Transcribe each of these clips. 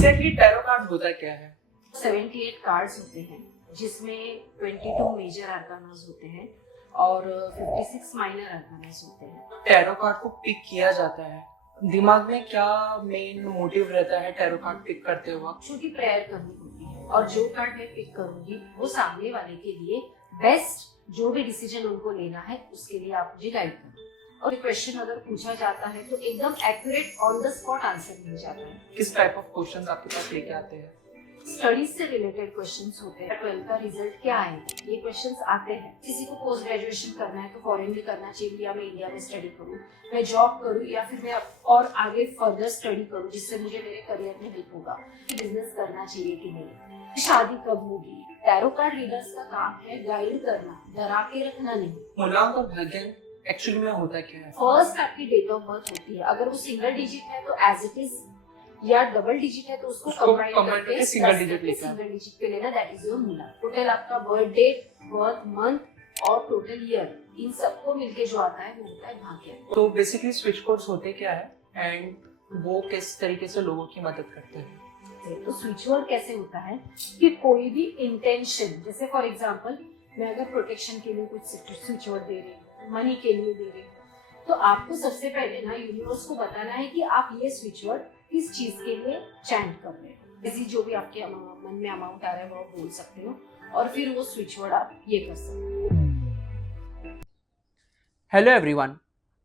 Exactly tarot card होता क्या है? 78 कार्ड्स होते हैं जिसमें 22 मेजर आर्कानास होते हैं और 56 माइनर आर्कानास होते हैं। टैरो कार्ड को पिक किया जाता है, दिमाग में क्या मेन मोटिव रहता है टैरो कार्ड पिक करते वक्त? क्योंकि प्रेयर करनी होती है और जो कार्ड मैं पिक करूंगी वो सामने वाले के लिए बेस्ट जो भी डिसीजन उनको लेना है उसके लिए आप मुझे गाइड करें। और क्वेश्चन अगर पूछा जाता है तो एकदम accurate on the spot answer मिल जाता है। किस टाइप ऑफ क्वेश्चंस आपके पास लेके आते हैं? स्टडीज से रिलेटेड क्वेश्चंस होते हैं। 12th का रिजल्ट क्या है ये क्वेश्चंस आते हैं। किसी को पोस्ट ग्रेजुएशन करना है तो फॉरेन में करना चाहिए या मैं इंडिया में स्टडी करूं, मैं जॉब करूं या फिर मैं और आगे फर्दर स्टडी करूं जिससे मुझे मेरे करियर में हेल्प होगा, बिजनेस करना चाहिए कि नहीं, शादी कब होगी। टैरो कार्ड रीडर्स का काम है गाइड करना, डरा के रखना नहीं। मूलांक और भाग्यांक एक्चुअली में होता क्या है? फर्स्ट आपकी डेट ऑफ बर्थ होती है, अगर वो सिंगल डिजिट है तो एज इट इज, या डबल डिजिट है तो उसको कंबाइन करके सिंगल डिजिट पे लेना, दैट इज योर मूलांक। टोटल आपका बर्थ डेट, बर्थ मंथ और टोटल ईयर, इन सबको मिलके जो आता है वो होता है भाग्य। तो बेसिकली स्विच कोड्स होते क्या है एंड वो किस तरीके से लोगों की मदद करते हैं? तो स्विच वर्ड कैसे होता है कि कोई भी इंटेंशन, जैसे फॉर एग्जांपल मैं अगर प्रोटेक्शन के लिए कुछ स्विच वर्ड दे रही हूँ, मनी के लिए दे रही हूँ, तो आपको सबसे पहले ना यूनिवर्स को बताना है कि आप ये स्विच वर्ड किस चीज के लिए चैंट कर रहे हो। जैसे जो भी आपके मन में अमाउंट आ रहा है वो आप बोल सकते हो और फिर वो स्विच वर्ड आप ये कर सकते हो। हेलो एवरीवन,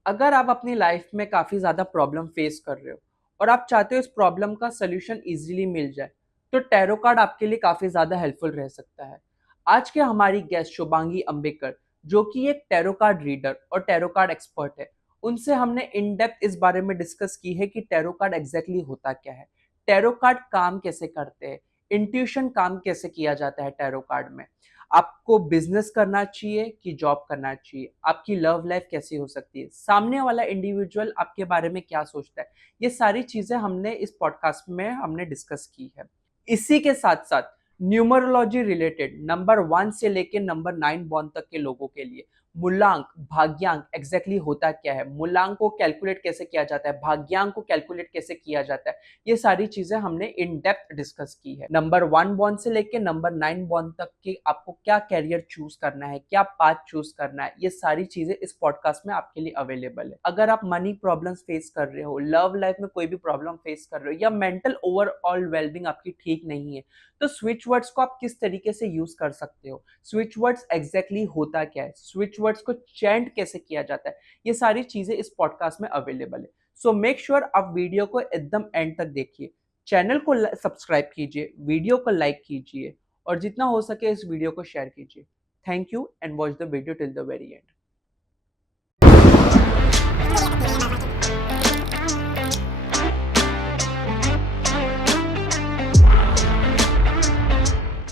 अगर आप अपनी लाइफ में काफ़ी ज़्यादा प्रॉब्लम फेस कर रहे हो और आप चाहते हो इस प्रॉब्लम का सलूशन इजीली मिल जाए, तो टैरो कार्ड आपके लिए काफ़ी ज़्यादा हेल्पफुल रह सकता है। आज के हमारी गेस्ट शुभांगी अंबेकर, जो कि एक टैरो कार्ड रीडर और टैरो कार्ड एक्सपर्ट है, उनसे हमने इन डेप्थ इस बारे में डिस्कस की है कि टैरो कार्ड एग्जैक्टली होता क्या है, टैरो कार्ड काम कैसे करते हैं, इंट्यूशन काम कैसे किया जाता है टैरो कार्ड में, आपको बिजनेस करना चाहिए कि जॉब करना चाहिए, आपकी लव लाइफ कैसी हो सकती है, सामने वाला इंडिविजुअल आपके बारे में क्या सोचता है, ये सारी चीजें हमने इस पॉडकास्ट में हमने डिस्कस की है। इसी के साथ साथ न्यूमरोलॉजी रिलेटेड नंबर 1 से लेकर नंबर 9 बॉर्न तक के लोगों के लिए मूलांक भाग्यांक एग्जैक्टली होता क्या है, मूलांक को कैलकुलेट कैसे किया जाता है, भाग्यांक को कैलकुलेट कैसे किया जाता है, ये सारी चीजें हमने इन डेप्थ डिस्कस की है। नंबर 1 बॉर्न से लेकर नंबर 9 बॉर्न तक की आपको क्या कैरियर चूज करना है, क्या पाथ चूज करना है, ये सारी चीजें इस पॉडकास्ट में आपके लिए अवेलेबल है। अगर आप मनी प्रॉब्लम्स फेस कर रहे हो, लव लाइफ में कोई भी प्रॉब्लम फेस कर रहे हो या मेंटल ओवरऑल वेलबींग आपकी ठीक नहीं है, तो स्विच वर्ड्स को आप किस तरीके से यूज कर सकते हो, स्विच वर्ड्स एग्जैक्टली होता क्या है, स्विच वर्ड्स को चैंट कैसे किया जाता है, ये सारी चीजें इस पॉडकास्ट में अवेलेबल है। सो मेक श्योर आप वीडियो को एकदम एंड तक देखिए, चैनल को सब्सक्राइब कीजिए, वीडियो को लाइक कीजिए और जितना हो सके इस वीडियो को शेयर कीजिए। Thank you and watch the video till the very and.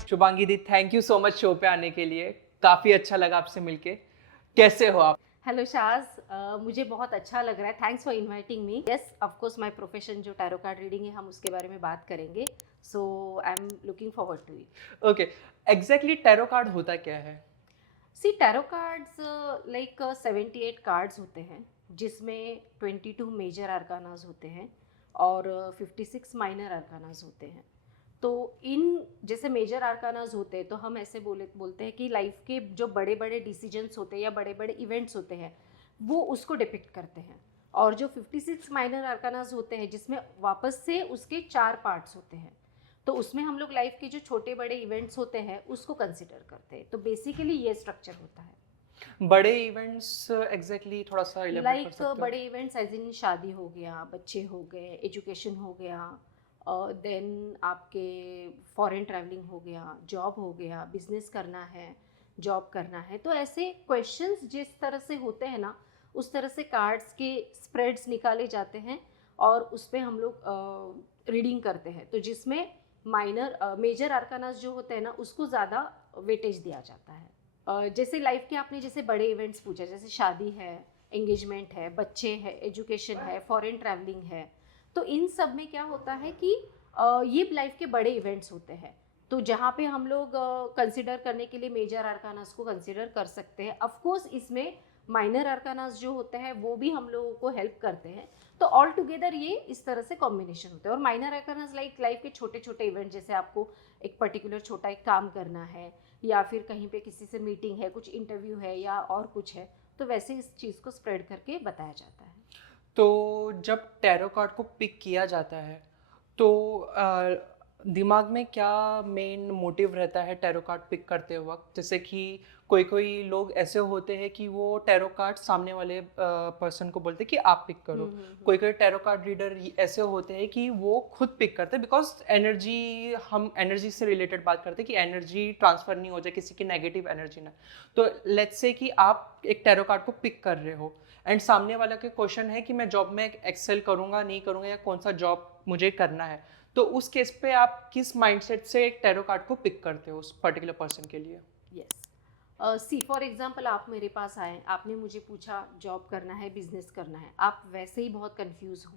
Shubhangi the, thank you so much show पे आने के लिए, काफी अच्छा लगा आपसे मिलके। कैसे हो आप? हेलो शाज, मुझे बहुत अच्छा लग रहा है, thanks for inviting me. Yes, of course my profession जो टैरो कार्ड रीडिंग है हम उसके बारे में बात करेंगे, so I am looking forward to it. Okay, exactly tarot card होता क्या है? See tarot cards like 78 cards होते हैं जिसमें 22 मेजर आर्कानास होते हैं और 56 माइनर आर्कानास होते हैं। तो इन जैसे मेजर आर्कानास होते हैं तो हम ऐसे बोलते हैं कि लाइफ के जो बड़े बड़े डिसीजंस होते हैं या बड़े बड़े इवेंट्स होते हैं वो उसको डिपिक्ट करते हैं, और जो 56 माइनर आर्कानास होते हैं जिसमें वापस से उसके 4 पार्ट्स होते हैं, तो उसमें हम लोग लाइफ के जो छोटे बड़े इवेंट्स होते हैं उसको कंसिडर करते हैं। तो बेसिकली ये स्ट्रक्चर होता है। बड़े इवेंट्स एग्जैक्टली थोड़ा सा इलैबोरेट कर सकते हो? बड़े इवेंट्स एज इन शादी हो गया, बच्चे हो गए, एजुकेशन हो गया, देन आपके फॉरेन ट्रैवलिंग हो गया, जॉब हो गया, बिजनेस करना है, जॉब करना है। तो ऐसे क्वेश्चंस जिस तरह से होते हैं ना, उस तरह से कार्ड्स के स्प्रेड्स निकाले जाते हैं और उस पर हम लोग रीडिंग करते हैं। तो जिसमें मेजर आर्कानास जो होते हैं ना उसको ज़्यादा वेटेज दिया जाता है। जैसे लाइफ के आपने जैसे बड़े इवेंट्स पूछे, जैसे शादी है, एंगेजमेंट है, बच्चे है, एजुकेशन है, फॉरेन ट्रैवलिंग है, तो इन सब में क्या होता है कि ये लाइफ के बड़े इवेंट्स होते हैं। तो जहाँ पे हम लोग कंसिडर करने के लिए मेजर आर्कानास को कंसिडर कर सकते हैं। ऑफ कोर्स इसमें माइनर अरकानास जो होते हैं वो भी हम लोगों को हेल्प करते हैं। तो ऑल टुगेदर ये इस तरह से कॉम्बिनेशन होता है। और माइनर अरकानास लाइफ के छोटे छोटे इवेंट, जैसे आपको एक पर्टिकुलर छोटा एक काम करना है, या फिर कहीं पे किसी से मीटिंग है, कुछ इंटरव्यू है, या और कुछ है, तो वैसे इस चीज़ को स्प्रेड करके बताया जाता है। तो जब टैरो कार्ड को पिक किया जाता है तो दिमाग में क्या मेन मोटिव रहता है टैरो कार्ड पिक करते वक्त? जैसे कि कोई कोई लोग ऐसे होते हैं कि वो टैरो कार्ड सामने वाले पर्सन को बोलते हैं कि आप पिक करो। कोई कोई टैरो कार्ड रीडर ऐसे होते हैं कि वो खुद पिक करते हैं, बिकॉज एनर्जी, हम एनर्जी से रिलेटेड बात करते हैं कि एनर्जी ट्रांसफर नहीं हो जाए, किसी की नेगेटिव एनर्जी ना। तो लेट्स से कि आप एक टैरो कार्ड को पिक कर रहे हो एंड सामने वाला के क्वेश्चन है कि मैं जॉब में एक्सेल करूंगा नहीं करूंगा, या कौन सा जॉब मुझे करना है, तो उस केस पे आप किस माइंडसेट से एक टैरो कार्ड को पिक करते हो उस पर्टिकुलर पर्सन के लिए? यस, सी फॉर एग्जांपल, आप मेरे पास आए, आपने मुझे पूछा जॉब करना है, बिजनेस करना है, आप वैसे ही बहुत कंफ्यूज हो,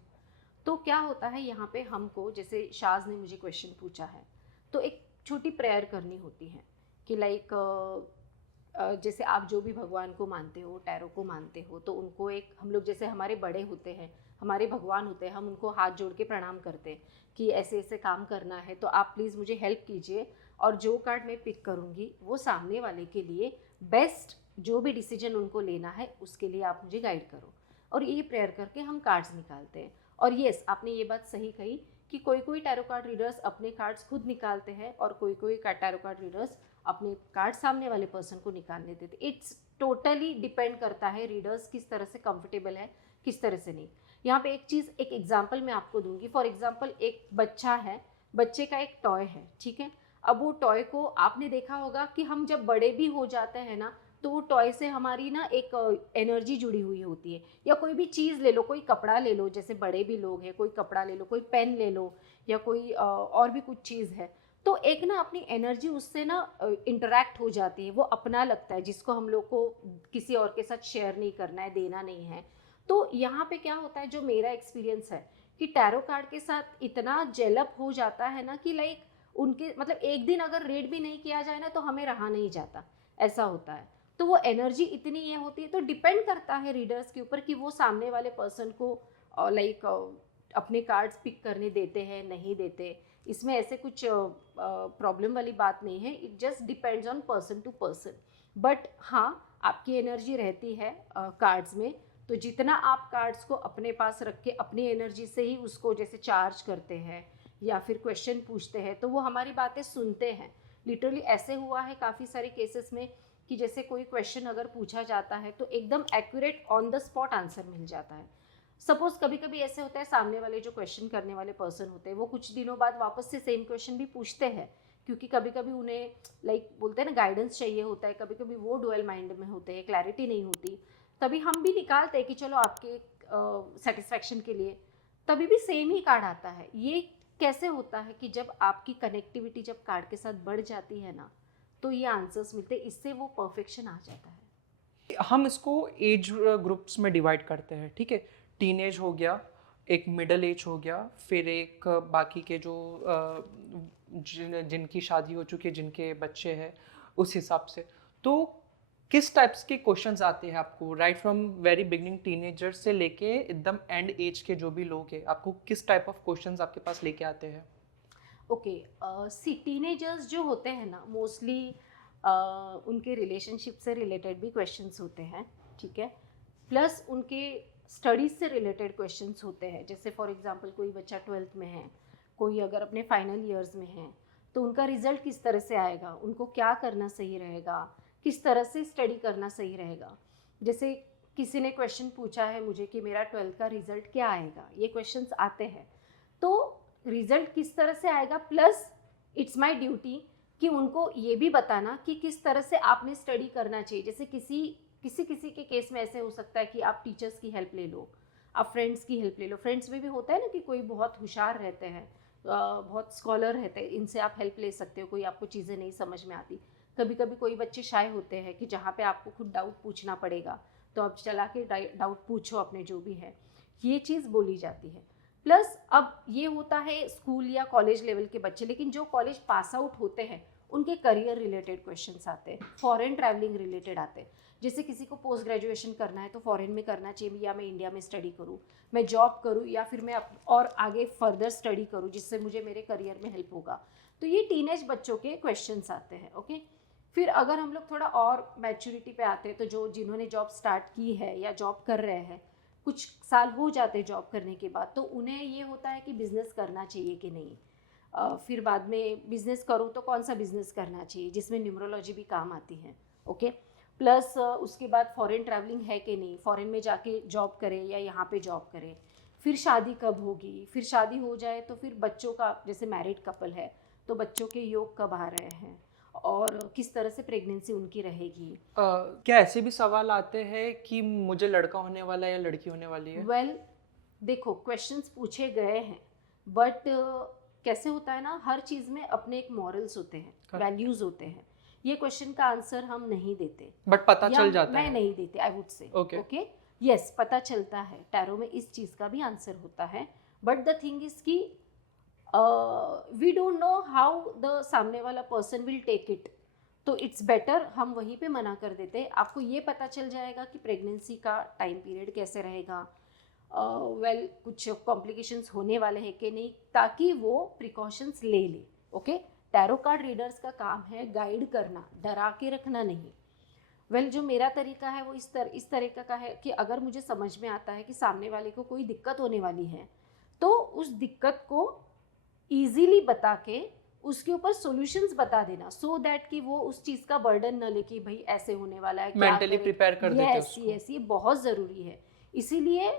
तो क्या होता है यहाँ पे हमको, जैसे शाज ने मुझे क्वेश्चन पूछा है, तो एक छोटी प्रेयर करनी होती है कि लाइक जैसे आप जो भी भगवान को मानते हो, टैरो को मानते हो, तो उनको एक, हम लोग जैसे हमारे बड़े होते हैं, हमारे भगवान होते हैं, हम उनको हाथ जोड़ के प्रणाम करते हैं कि ऐसे ऐसे काम करना है, तो आप प्लीज़ मुझे हेल्प कीजिए, और जो कार्ड मैं पिक करूँगी वो सामने वाले के लिए बेस्ट, जो भी डिसीजन उनको लेना है उसके लिए आप मुझे गाइड करो। और ये प्रेयर करके हम कार्ड्स निकालते हैं। और येस, आपने ये बात सही कही कि कोई कोई टैरो कार्ड रीडर्स अपने कार्ड्स खुद निकालते हैं, और कोई कोई टैरो कार्ड रीडर्स अपने कार्ड सामने वाले पर्सन को निकालने देते। इट्स टोटली डिपेंड करता है रीडर्स किस तरह से कंफर्टेबल है, किस तरह से नहीं। यहाँ पे एक चीज़, एक एग्जांपल मैं आपको दूंगी। फॉर एग्जांपल, एक बच्चा है, बच्चे का एक टॉय है, ठीक है। अब वो टॉय को आपने देखा होगा कि हम जब बड़े भी हो जाते हैं ना, तो वो टॉय से हमारी ना एक एनर्जी जुड़ी हुई होती है। या कोई भी चीज़ ले लो, कोई कपड़ा ले लो, जैसे बड़े भी लोग हैं, कोई कपड़ा ले लो, कोई पेन ले लो, या कोई और भी कुछ चीज़ है, तो एक ना अपनी एनर्जी उससे ना इंटरेक्ट हो जाती है, वो अपना लगता है, जिसको हम लोग को किसी और के साथ शेयर नहीं करना है, देना नहीं है। तो यहाँ पे क्या होता है, जो मेरा एक्सपीरियंस है कि टैरो कार्ड के साथ इतना जेलअप हो जाता है ना कि लाइक उनके, मतलब एक दिन अगर रीड भी नहीं किया जाए ना तो हमें रहा नहीं जाता, ऐसा होता है। तो वो एनर्जी इतनी ये होती है, तो डिपेंड करता है रीडर्स के ऊपर कि वो सामने वाले पर्सन को लाइक अपने कार्ड्स पिक करने देते हैं, नहीं देते। इसमें ऐसे कुछ प्रॉब्लम वाली बात नहीं है, it just depends on person to person. But हाँ, आपकी एनर्जी रहती है कार्ड्स में, तो जितना आप कार्ड्स को अपने पास रख के अपनी एनर्जी से ही उसको जैसे चार्ज करते हैं या फिर क्वेश्चन पूछते हैं, तो वो हमारी बातें सुनते हैं। लिटरली ऐसे हुआ है काफ़ी सारे केसेस में कि जैसे कोई क्वेश्चन अगर पूछा जाता है तो एकदम accurate on the spot answer मिल जाता है। सपोज कभी कभी ऐसे होता है, सामने वाले जो क्वेश्चन करने वाले पर्सन होते हैं वो कुछ दिनों बाद वापस से सेम क्वेश्चन भी पूछते हैं, क्योंकि कभी कभी उन्हें लाइक बोलते हैं ना, गाइडेंस चाहिए होता है। कभी कभी वो डुअल माइंड में होते हैं, क्लैरिटी नहीं होती, तभी हम भी निकालते हैं कि चलो आपके सेटिस्फैक्शन के लिए, तभी भी सेम ही कार्ड आता है। ये कैसे होता है कि जब आपकी कनेक्टिविटी जब कार्ड के साथ बढ़ जाती है ना, तो ये आंसर्स मिलते हैं, इससे वो परफेक्शन आ जाता है। हम इसको एज ग्रुप्स में डिवाइड करते हैं, ठीक है। टीनेज हो गया, एक मिडल एज हो गया, फिर एक बाकी के जो जिनकी शादी हो चुकी है, जिनके बच्चे हैं, उस हिसाब से। तो किस टाइप्स के क्वेश्चंस आते हैं आपको, right from very beginning teenager से लेके एकदम एंड एज के जो भी लोग हैं, आपको किस टाइप ऑफ क्वेश्चंस आपके पास लेके आते हैं? ओके, सी टीनेजर्स जो होते हैं ना, मोस्टली उनके रिलेशनशिप से रिलेटेड भी क्वेश्चंस होते हैं, ठीक है। प्लस उनके स्टडीज़ से रिलेटेड क्वेश्चंस होते हैं। जैसे फॉर एग्जांपल, कोई बच्चा 12th में है, कोई अगर अपने फाइनल ईयर्स में है, तो उनका रिजल्ट किस तरह से आएगा, उनको क्या करना सही रहेगा, किस तरह से स्टडी करना सही रहेगा। जैसे किसी ने क्वेश्चन पूछा है मुझे कि मेरा 12th का रिजल्ट क्या आएगा, ये क्वेश्चंस आते हैं। तो रिजल्ट किस तरह से आएगा, प्लस इट्स माय ड्यूटी कि उनको ये भी बताना कि किस तरह से आपने स्टडी करना चाहिए। जैसे किसी किसी किसी के केस में ऐसे हो सकता है कि आप टीचर्स की हेल्प ले लो, आप फ्रेंड्स की हेल्प ले लो। फ्रेंड्स में भी होता है ना कि कोई बहुत होशियार रहते हैं, बहुत स्कॉलर रहते हैं, इनसे आप हेल्प ले सकते हो, कोई आपको चीज़ें नहीं समझ में आती। कभी कभी कोई बच्चे शाय होते हैं कि जहाँ पे आपको खुद डाउट पूछना पड़ेगा, तो आप चला के डाउट पूछो अपने, जो भी है, ये चीज़ बोली जाती है। प्लस अब ये होता है स्कूल या कॉलेज लेवल के बच्चे, लेकिन जो कॉलेज पास आउट होते हैं उनके करियर रिलेटेड क्वेश्चंस आते हैं, फॉरेन ट्रैवलिंग रिलेटेड आते हैं। जैसे किसी को पोस्ट ग्रेजुएशन करना है तो फॉरेन में करना चाहिए या मैं इंडिया में स्टडी करूँ, मैं जॉब करूँ या फिर मैं और आगे फर्दर स्टडी करूँ जिससे मुझे मेरे करियर में हेल्प होगा। तो ये टीनेज बच्चों के क्वेश्चंस आते हैं। ओके, फिर अगर हम लोग थोड़ा और मैच्योरिटी पे आते हैं तो जो जिन्होंने जॉब स्टार्ट की है या जॉब कर रहे हैं, कुछ साल हो जाते हैं जॉब करने के बाद, तो उन्हें ये होता है कि बिज़नेस करना चाहिए कि नहीं। फिर बाद में बिज़नेस करूँ तो कौन सा बिज़नेस करना चाहिए जिसमें न्यूमरोलॉजी भी काम आती है। ओके, प्लस उसके बाद फॉरेन ट्रैवलिंग है कि नहीं, फॉरेन में जाके जॉब करें या यहाँ पे जॉब करें। फिर शादी कब होगी, फिर शादी हो जाए तो फिर बच्चों का, जैसे मैरिड कपल है तो बच्चों के योग कब आ रहे हैं और किस तरह से प्रेगनेंसी उनकी रहेगी। क्या ऐसे भी सवाल आते हैं कि मुझे लड़का होने वाला है या लड़की होने वाली है? वेल, देखो क्वेश्चंस पूछे गए हैं, बट कैसे होता है ना, हर चीज़ में अपने एक मॉरल्स होते हैं, Correct. वैल्यूज़ होते हैं। ये क्वेश्चन का आंसर हम नहीं देते बट पता या चल जाता मैं है। नहीं देती, I would say. Okay. Okay, yes, पता चलता है, टैरो में इस चीज़ का भी आंसर होता है। बट द थिंग इज कि we don't know how the सामने वाला पर्सन विल टेक इट, तो इट्स बेटर हम वहीं पे मना कर देते हैं। आपको ये पता चल जाएगा कि प्रेगनेंसी का टाइम पीरियड कैसे रहेगा, वेल कुछ कॉम्प्लिकेशंस होने वाले हैं कि नहीं, ताकि वो प्रिकॉशंस ले ले। ओके, टैरो कार्ड रीडर्स का काम है गाइड करना, डरा के रखना नहीं। वेल, जो मेरा तरीका है वो इस तरीका का है कि अगर मुझे समझ में आता है कि सामने वाले को कोई दिक्कत होने वाली है तो उस दिक्कत को ईजीली बता के उसके ऊपर सॉल्यूशंस बता देना, सो दैट कि वो उस चीज़ का बर्डन न ले कि भाई ऐसे होने वाला है, क्या मेंटली करें। प्रिपेयर कर देते हैं यस उसको। यस, ये बहुत ज़रूरी है। इसीलिए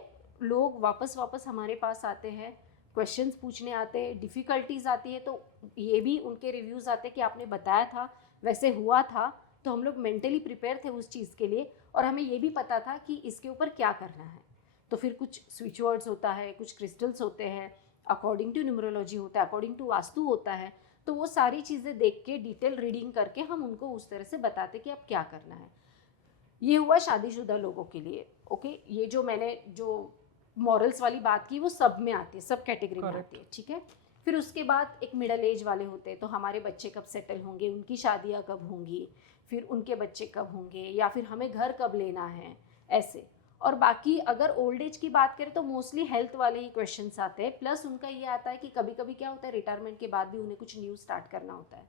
लोग वापस वापस हमारे पास आते हैं, क्वेश्चंस पूछने आते हैं, डिफ़िकल्टीज आती है तो ये भी उनके रिव्यूज़ आते हैं कि आपने बताया था वैसे हुआ था, तो हम लोग मेंटली प्रिपेयर थे उस चीज़ के लिए और हमें ये भी पता था कि इसके ऊपर क्या करना है। तो फिर कुछ स्विच वर्ड्स होता है, कुछ क्रिस्टल्स होते हैं, अकॉर्डिंग टू न्यूमरोलॉजी होता है, अकॉर्डिंग टू वास्तु होता है। तो वो सारी चीज़ें देख के डिटेल रीडिंग करके हम उनको उस तरह से बताते कि अब क्या करना है। ये हुआ शादीशुदा लोगों के लिए। ओके, ये जो मैंने जो मॉरल्स वाली बात की वो सब में आती है, सब कैटेगरी में आती है। ठीक है, फिर उसके बाद एक मिडल एज वाले होते हैं, तो हमारे बच्चे कब सेटल होंगे, उनकी शादियाँ कब होंगी, फिर उनके बच्चे कब होंगे, या फिर हमें घर कब लेना है, ऐसे। और बाकी अगर ओल्ड एज की बात करें तो मोस्टली हेल्थ वाले ही क्वेश्चंस आते हैं। प्लस उनका ये आता है कि कभी कभी क्या होता है, रिटायरमेंट के बाद भी उन्हें कुछ न्यू स्टार्ट करना होता है,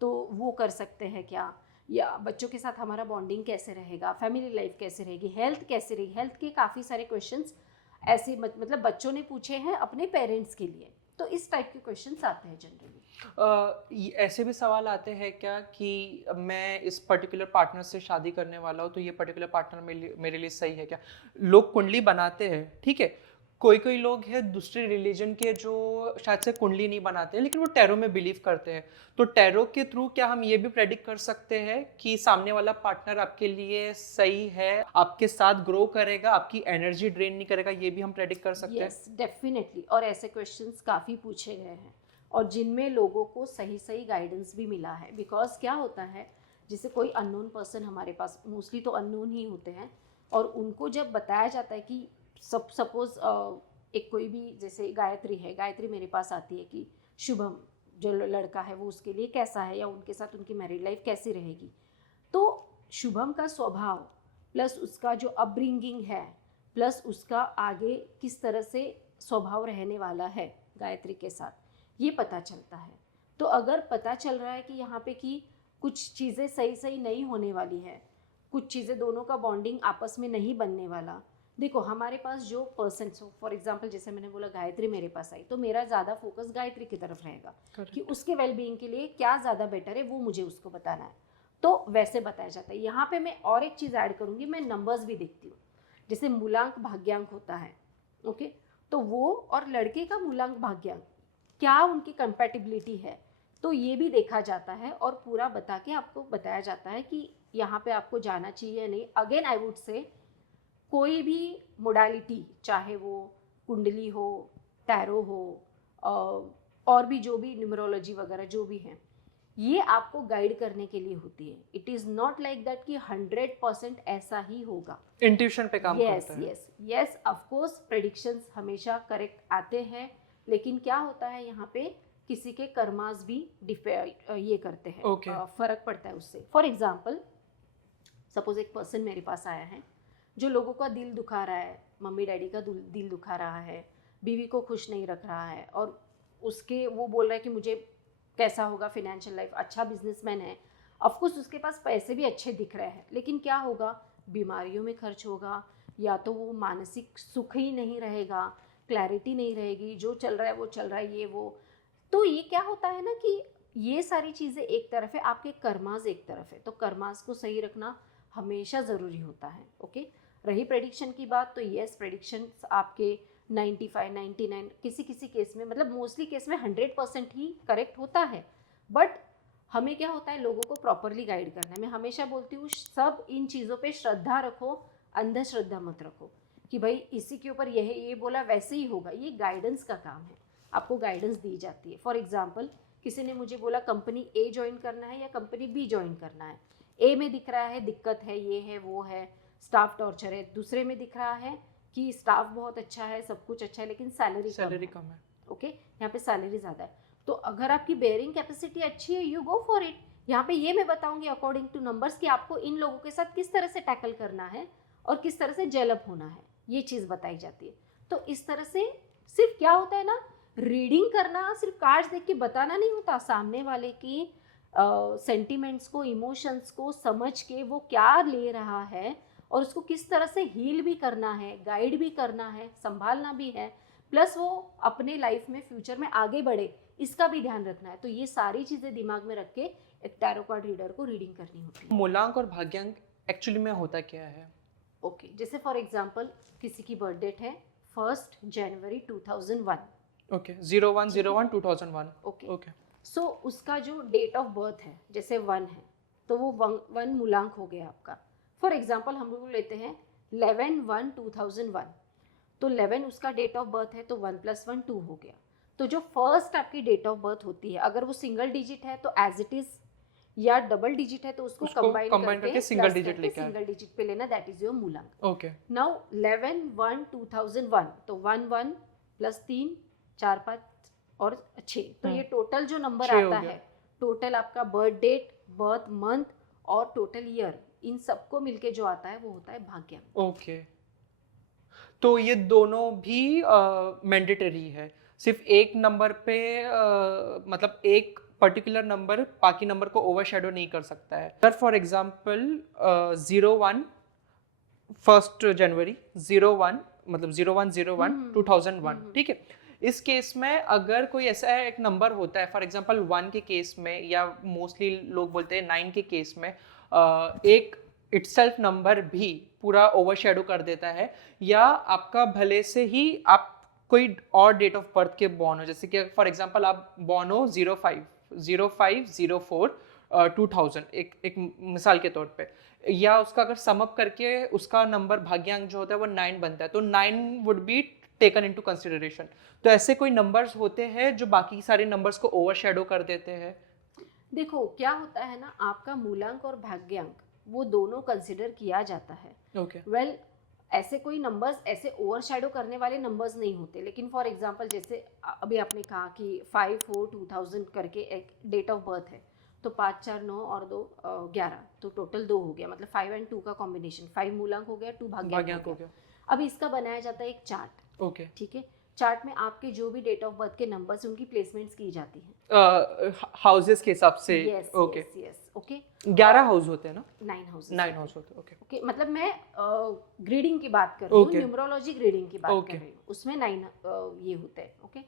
तो वो कर सकते हैं क्या, या बच्चों के साथ हमारा बॉन्डिंग कैसे रहेगा, फैमिली लाइफ कैसे रहेगी, हेल्थ कैसे रहेगी। हेल्थ के काफ़ी सारे क्वेश्चंस ऐसे मतलब बच्चों ने पूछे हैं अपने पेरेंट्स के लिए, तो इस टाइप के क्वेश्चंस आते हैं जनरली। ऐसे भी सवाल आते हैं क्या कि मैं इस पर्टिकुलर पार्टनर से शादी करने वाला हूँ, तो ये पर्टिकुलर पार्टनर मेरे लिए सही है क्या? लोग कुंडली बनाते हैं, ठीक है। कोई कोई लोग हैं दूसरे रिलीजन के जो शायद से कुंडली नहीं बनाते हैं, लेकिन वो टैरो में बिलीव करते हैं। तो टैरो के थ्रू क्या हम ये भी प्रेडिक्ट कर सकते हैं कि सामने वाला पार्टनर आपके लिए सही है, आपके साथ ग्रो करेगा, आपकी एनर्जी ड्रेन नहीं करेगा, ये भी हम प्रेडिक्ट कर सकते हैं? Yes, definitely. और ऐसे क्वेश्चंस काफ़ी पूछे गए हैं और जिनमें लोगों को सही सही गाइडेंस भी मिला है। बिकॉज क्या होता है, जैसे कोई अननोन पर्सन हमारे पास, मोस्टली तो अननोन ही होते हैं, और उनको जब बताया जाता है कि सपोज एक कोई भी, जैसे गायत्री है, गायत्री मेरे पास आती है कि शुभम जो लड़का है वो उसके लिए कैसा है, या उनके साथ उनकी मैरिड लाइफ कैसी रहेगी। तो शुभम का स्वभाव प्लस उसका जो अपब्रिंगिंग है प्लस उसका आगे किस तरह से स्वभाव रहने वाला है गायत्री के साथ, ये पता चलता है। तो अगर पता चल रहा है कि यहाँ पे कि कुछ चीज़ें सही सही नहीं होने वाली है, कुछ चीज़ें दोनों का बॉन्डिंग आपस में नहीं बनने वाला, देखो हमारे पास जो पर्सन, सो फॉर एग्जांपल जैसे मैंने बोला गायत्री मेरे पास आई, तो मेरा ज़्यादा फोकस गायत्री की तरफ रहेगा। Correct. कि उसके वेलबींग के लिए क्या ज़्यादा बेटर है वो मुझे उसको बताना है, तो वैसे बताया जाता है। यहाँ पे मैं और एक चीज़ ऐड करूँगी, मैं नंबर्स भी देखती हूँ, जैसे मूलांक भाग्यांक होता है। ओके, तो वो और लड़के का मूलांक भाग्यांक क्या उनकी कंपैटिबिलिटी है, तो ये भी देखा जाता है और पूरा बता के आपको बताया जाता है कि यहाँ पे आपको जाना चाहिए या नहीं। अगेन आई वुड से कोई भी मोडालिटी, चाहे वो कुंडली हो, टैरो हो, और भी जो भी न्यूमरोलॉजी वगैरह जो भी है, ये आपको गाइड करने के लिए होती है। It is not like that कि 100% ऐसा ही होगा। इंट्यूशन पे काम करता है। Yes yes, of course predictions हमेशा करेक्ट आते हैं, लेकिन क्या होता है यहाँ पे किसी के कर्मास भी ये करते हैं, Okay. फर्क पड़ता है उससे। फॉर एग्जाम्पल, सपोज एक पर्सन मेरे पास आया है जो लोगों का दिल दुखा रहा है, मम्मी डैडी का दिल दुखा रहा है, बीवी को खुश नहीं रख रहा है, और उसके वो बोल रहा है कि मुझे कैसा होगा फिनेंशियल लाइफ, अच्छा बिजनेसमैन है, ऑफकोर्स उसके पास पैसे भी अच्छे दिख रहे हैं, लेकिन क्या होगा, बीमारियों में खर्च होगा, या तो वो मानसिक सुख ही नहीं रहेगा, क्लैरिटी नहीं रहेगी, जो चल रहा है वो चल रहा है, ये वो। तो ये क्या होता है ना कि ये सारी चीज़ें एक तरफ है, आपके कर्मास एक तरफ है, तो कर्मास को सही रखना हमेशा ज़रूरी होता है। ओके, रही प्रेडिक्शन की बात, तो यस, प्रेडिक्शन आपके 95, 99, किसी किसी केस में, मतलब मोस्टली केस में 100% ही करेक्ट होता है। बट हमें क्या होता है, लोगों को प्रॉपरली गाइड करना है। मैं हमेशा बोलती हूँ, सब इन चीज़ों पे श्रद्धा रखो, अंधश्रद्धा मत रखो कि भाई इसी के ऊपर यह ये बोला वैसे ही होगा। ये गाइडेंस का काम है, आपको गाइडेंस दी जाती है। फॉर एग्जाम्पल, किसी ने मुझे बोला कंपनी ए ज्वाइन करना है या कंपनी बी ज्वाइन करना है। ए में दिख रहा है दिक्कत है, ये है वो है, स्टाफ टॉर्चर है। दूसरे में दिख रहा है कि स्टाफ बहुत अच्छा है, सब कुछ अच्छा है, लेकिन सैलरी कम है। ओके, यहाँ पे सैलरी ज़्यादा है। तो अगर आपकी बेयरिंग कैपेसिटी अच्छी है, यू गो फॉर इट। यहाँ पे ये मैं बताऊंगी अकॉर्डिंग टू नंबर्स कि आपको इन लोगों के साथ किस तरह से टैकल करना है और किस तरह से जेलअप होना है, ये चीज़ बताई जाती है। तो इस तरह से सिर्फ क्या होता है ना, रीडिंग करना सिर्फ कार्ड्स देख के बताना नहीं होता, सामने वाले की सेंटिमेंट्स को, इमोशंस को समझ के वो क्या ले रहा है और उसको किस तरह से हील भी करना है, गाइड भी करना है, संभालना भी है, प्लस वो अपने लाइफ में फ्यूचर में आगे बढ़े, इसका भी ध्यान रखना है। तो ये सारी चीज़ें दिमाग में रख के एक टैरो कार्ड रीडर को रीडिंग करनी होती है। मूलांक और भाग्यांक एक्चुअली में होता क्या है? ओके, जैसे फॉर एग्जांपल किसी की बर्थ डेट है 1 जनवरी 2001। ओके, 01/01/2001। ओके ओके, सो उसका जो डेट ऑफ बर्थ है, जैसे 1 है तो वो 1 मूलांक हो गया आपका। फॉर एग्जांपल हम लोग लेते हैं 11/1/2001, तो 11 उसका डेट ऑफ बर्थ है, तो 1 + 1 2 हो गया। तो जो फर्स्ट आपकी डेट ऑफ बर्थ होती है, अगर वो सिंगल डिजिट है तो एज इट इज, या डबल डिजिट है तो उसको कंबाइन करके सिंगल डिजिट लेके आए। सिंगल डिजिट पे लेना, दैट इज योर मूलांक। ओके, नाउ 11/1/2001, तो 1 1 + 3 4 5 और 6, तो ये टोटल जो नंबर 6 हो आता गया। है, टोटल आपका बर्थ डेट, बर्थ मंथ और टोटल ईयर, इन सबको मिलके जो आता है वो होता है भाग्यांक। ओके, तो ये दोनों भी मैंडेटरी है, सिर्फ एक नंबर पे मतलब एक पर्टिकुलर नंबर बाकी नंबर को ओवरशैडो नहीं कर सकता है। अगर फॉर एग्जांपल 01 1 जनवरी 01 मतलब 01/01/2001, ठीक है। इस केस में अगर कोई ऐसा एक नंबर होता है, फॉर एग्जांपल 1 के केस में, या मोस्टली लोग बोलते हैं 9 के केस में, एक इटसेल्फ नंबर भी पूरा ओवरशैडो कर देता है, या आपका भले से ही आप कोई और डेट ऑफ बर्थ के बॉर्न हो, जैसे कि फॉर एग्जांपल आप बॉर्न हो 05/04/2000, एक मिसाल के तौर पे, या उसका अगर समअप करके उसका नंबर भाग्यांक जो होता है वो 9 बनता है, तो 9 would be taken into consideration. तो ऐसे कोई नंबर्स होते हैं जो बाकी सारे नंबर्स को ओवरशैडो कर देते हैं? देखो क्या होता है ना, आपका मूलांक और भाग्यांक वो दोनों कंसिडर किया जाता है। ओके, वेल ऐसे कोई नंबर्स ऐसे ओवरशैडो करने वाले नंबर्स नहीं होते, लेकिन फॉर एग्जांपल जैसे अभी आपने कहा कि 5/4/2000 करके एक डेट ऑफ बर्थ है, तो 5 4 9 और 2 11, तो टोटल 2 हो गया, मतलब 5 और 2 का कॉम्बिनेशन, 5 मूलांक हो गया, 2 भाग्यांक हो गया। अब इसका बनाया जाता है एक चार्ट। ओके, ठीक है, चार्ट में आपके जो भी डेट ऑफ बर्थ के नंबर्स उनकी प्लेसमेंट्स की जाती है हाउसेस के हिसाब से। Yes okay, yes yes okay. 11 house होते हैं ना? 9 हाउसेस 9 हाउस होते हैं। ओके, ओके, मतलब मैं ग्रेडिंग की बात कर रही हूँ, Okay. न्यूमरोलॉजी ग्रेडिंग की बात Okay. कर रही हूँ, उसमें 9 ये होते हैं। ओके,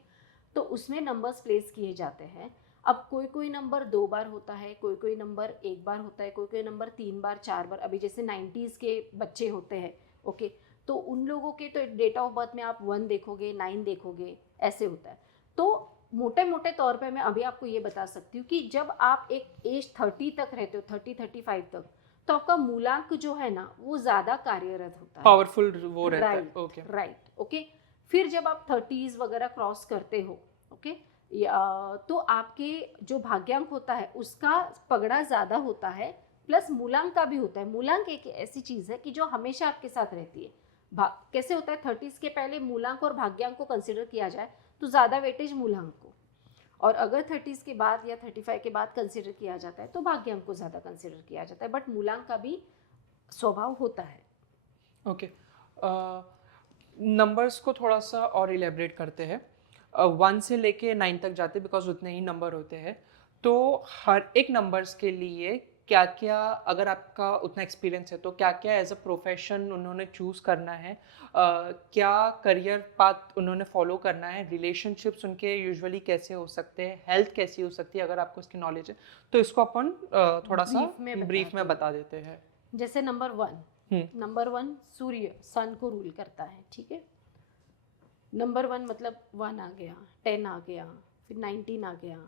तो उसमें नंबर्स प्लेस किए जाते हैं। अब कोई कोई नंबर 2 बार होता है, कोई कोई नंबर 1 बार होता है, कोई कोई नंबर 3 बार 4 बार। अभी जैसे 90s के बच्चे होते हैं, ओके, तो उन लोगों के तो डेट ऑफ बर्थ में आप 1 देखोगे, 9 देखोगे, ऐसे होता है। तो मोटे मोटे तौर पे मैं अभी आपको ये बता सकती हूँ कि जब आप एक एज 30 तक रहते हो, 30-35 तक, तो आपका मूलांक जो है ना वो ज़्यादा कार्यरत होता है, पावरफुल वो रहता है। Right okay, right okay. फिर जब आप 30s वगैरह क्रॉस करते हो, ओके, तो आपके जो भाग्यांक होता है उसका पगड़ा ज़्यादा होता है, प्लस मूलांक का भी होता है। मूलांक एक ऐसी चीज़ है कि जो हमेशा आपके साथ रहती है। कैसे होता है, 30s के पहले मूलांक और भाग्यांक को कंसिडर किया जाए तो ज़्यादा वेटेज मूलांक को, और अगर 30s के बाद या 35 के बाद कंसिडर किया जाता है तो भाग्यम को ज़्यादा कंसिडर किया जाता है, बट मूलांक का भी स्वभाव होता है। ओके, नंबर्स को थोड़ा सा और इलेबरेट करते हैं। 1 से लेके 9 तक जाते बिकॉज उतने ही नंबर होते हैं। तो हर एक नंबर्स के लिए क्या क्या, अगर आपका उतना एक्सपीरियंस है तो क्या क्या एज अ प्रोफेशन उन्होंने चूज़ करना है, क्या करियर पाथ उन्होंने फॉलो करना है, रिलेशनशिप्स उनके यूजुअली कैसे हो सकते हैं, हेल्थ कैसी हो सकती है, अगर आपको इसकी नॉलेज है तो इसको अपन थोड़ा सा ब्रीफ में बता देते हैं। जैसे नंबर वन सूर्य सन को रूल करता है, ठीक है। नंबर 1 मतलब 1 आ गया, 10 आ गया, फिर 19 आ गया,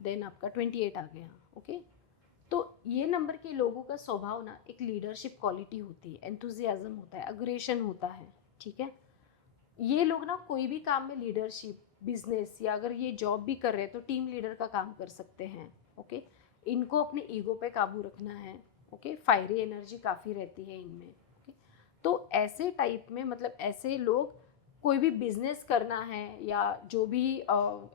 देन आपका 28 आ गया, ओके। तो ये नंबर के लोगों का स्वभाव ना एक लीडरशिप क्वालिटी होती है, एंथुजियाज्म होता है, अग्रेशन होता है, ठीक है। ये लोग ना कोई भी काम में लीडरशिप, बिजनेस या अगर ये जॉब भी कर रहे हैं तो टीम लीडर का काम कर सकते हैं, ओके। इनको अपने ईगो पे काबू रखना है, ओके। फायरी एनर्जी काफ़ी रहती है इनमें, ओके। तो ऐसे टाइप में मतलब ऐसे लोग कोई भी बिजनेस करना है या जो भी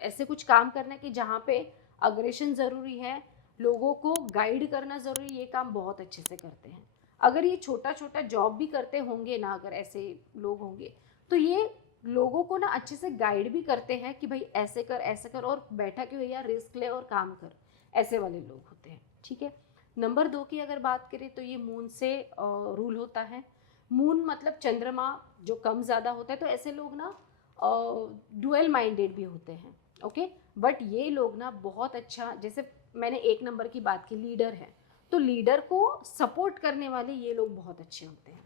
ऐसे कुछ काम करना है कि जहाँ पे अग्रेशन ज़रूरी है, लोगों को गाइड करना ज़रूरी, ये काम बहुत अच्छे से करते हैं। अगर ये छोटा छोटा जॉब भी करते होंगे ना, अगर ऐसे लोग होंगे तो ये लोगों को ना अच्छे से गाइड भी करते हैं कि भाई ऐसे कर और बैठा के भैया रिस्क ले और काम कर, ऐसे वाले लोग होते हैं, ठीक है। नंबर 2 की अगर बात करें तो ये मून से रूल होता है। मून मतलब चंद्रमा जो कम ज़्यादा होता है, तो ऐसे लोग ना डुअल माइंडेड भी होते हैं, ओके। बट ये लोग ना बहुत अच्छा, जैसे मैंने 1 नंबर की बात की, लीडर है, तो लीडर को सपोर्ट करने वाले ये लोग बहुत अच्छे होते हैं।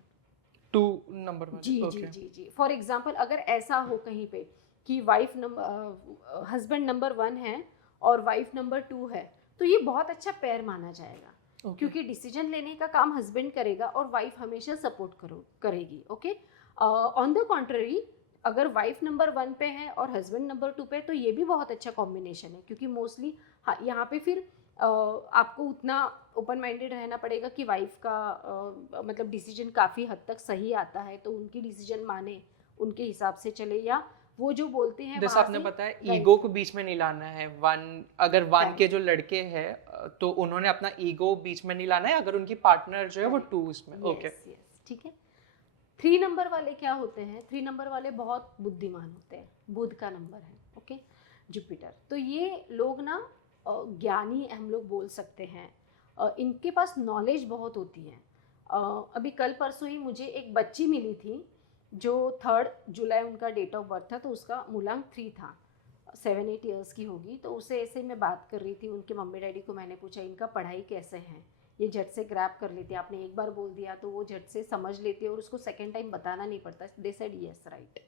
2 नंबर वाले, जी जी ओके। जी जी फॉर एग्जाम्पल अगर ऐसा हो कहीं पे कि वाइफ नंबर हस्बैंड नंबर 1 है और वाइफ नंबर 2 है, तो ये बहुत अच्छा पेयर माना जाएगा। Okay. क्योंकि डिसीजन लेने का काम हस्बैंड करेगा और वाइफ हमेशा सपोर्ट करेगी, ओके। ऑन द कॉन्ट्ररी अगर वाइफ नंबर 1 पे है और हस्बैंड नंबर 2 पे, तो ये भी बहुत अच्छा कॉम्बिनेशन है, क्योंकि मोस्टली हाँ यहाँ पे फिर आपको उतना ओपन माइंडेड रहना पड़ेगा कि वाइफ का मतलब डिसीजन काफ़ी हद तक सही आता है, तो उनकी डिसीजन माने, उनके हिसाब से चले, या वो जो बोलते हैं जैसे वहाँ आपने से बताया गाइड ईगो को करें। बीच में नहीं लाना है। वन, अगर वन के करेक्ट, जो लड़के हैं तो उन्होंने अपना ईगो बीच में नहीं लाना है, अगर उनकी पार्टनर जो है वो 2 इसमें, ओके। यस यस, ठीक है। 3 नंबर वाले क्या होते हैं, 3 नंबर वाले बहुत बुद्धिमान होते हैं, बुध का नंबर है, ओके, जुपिटर। तो ये लोग ना ज्ञानी हम लोग बोल सकते हैं, इनके पास नॉलेज बहुत होती है। अभी कल परसों ही मुझे एक बच्ची मिली थी जो 3 जुलाई उनका डेट ऑफ बर्थ था, तो उसका मूलांक 3 था, 7-8 ईयर्स की होगी। तो उससे ऐसे ही मैं बात कर रही थी, उनके मम्मी डैडी को मैंने पूछा इनका पढ़ाई कैसे है, ये झट से ग्रैब कर लेते हैं, आपने एक बार बोल दिया तो वो झट से समझ लेते हैं और उसको सेकेंड टाइम बताना नहीं पड़ता। दे सेड यस राइट,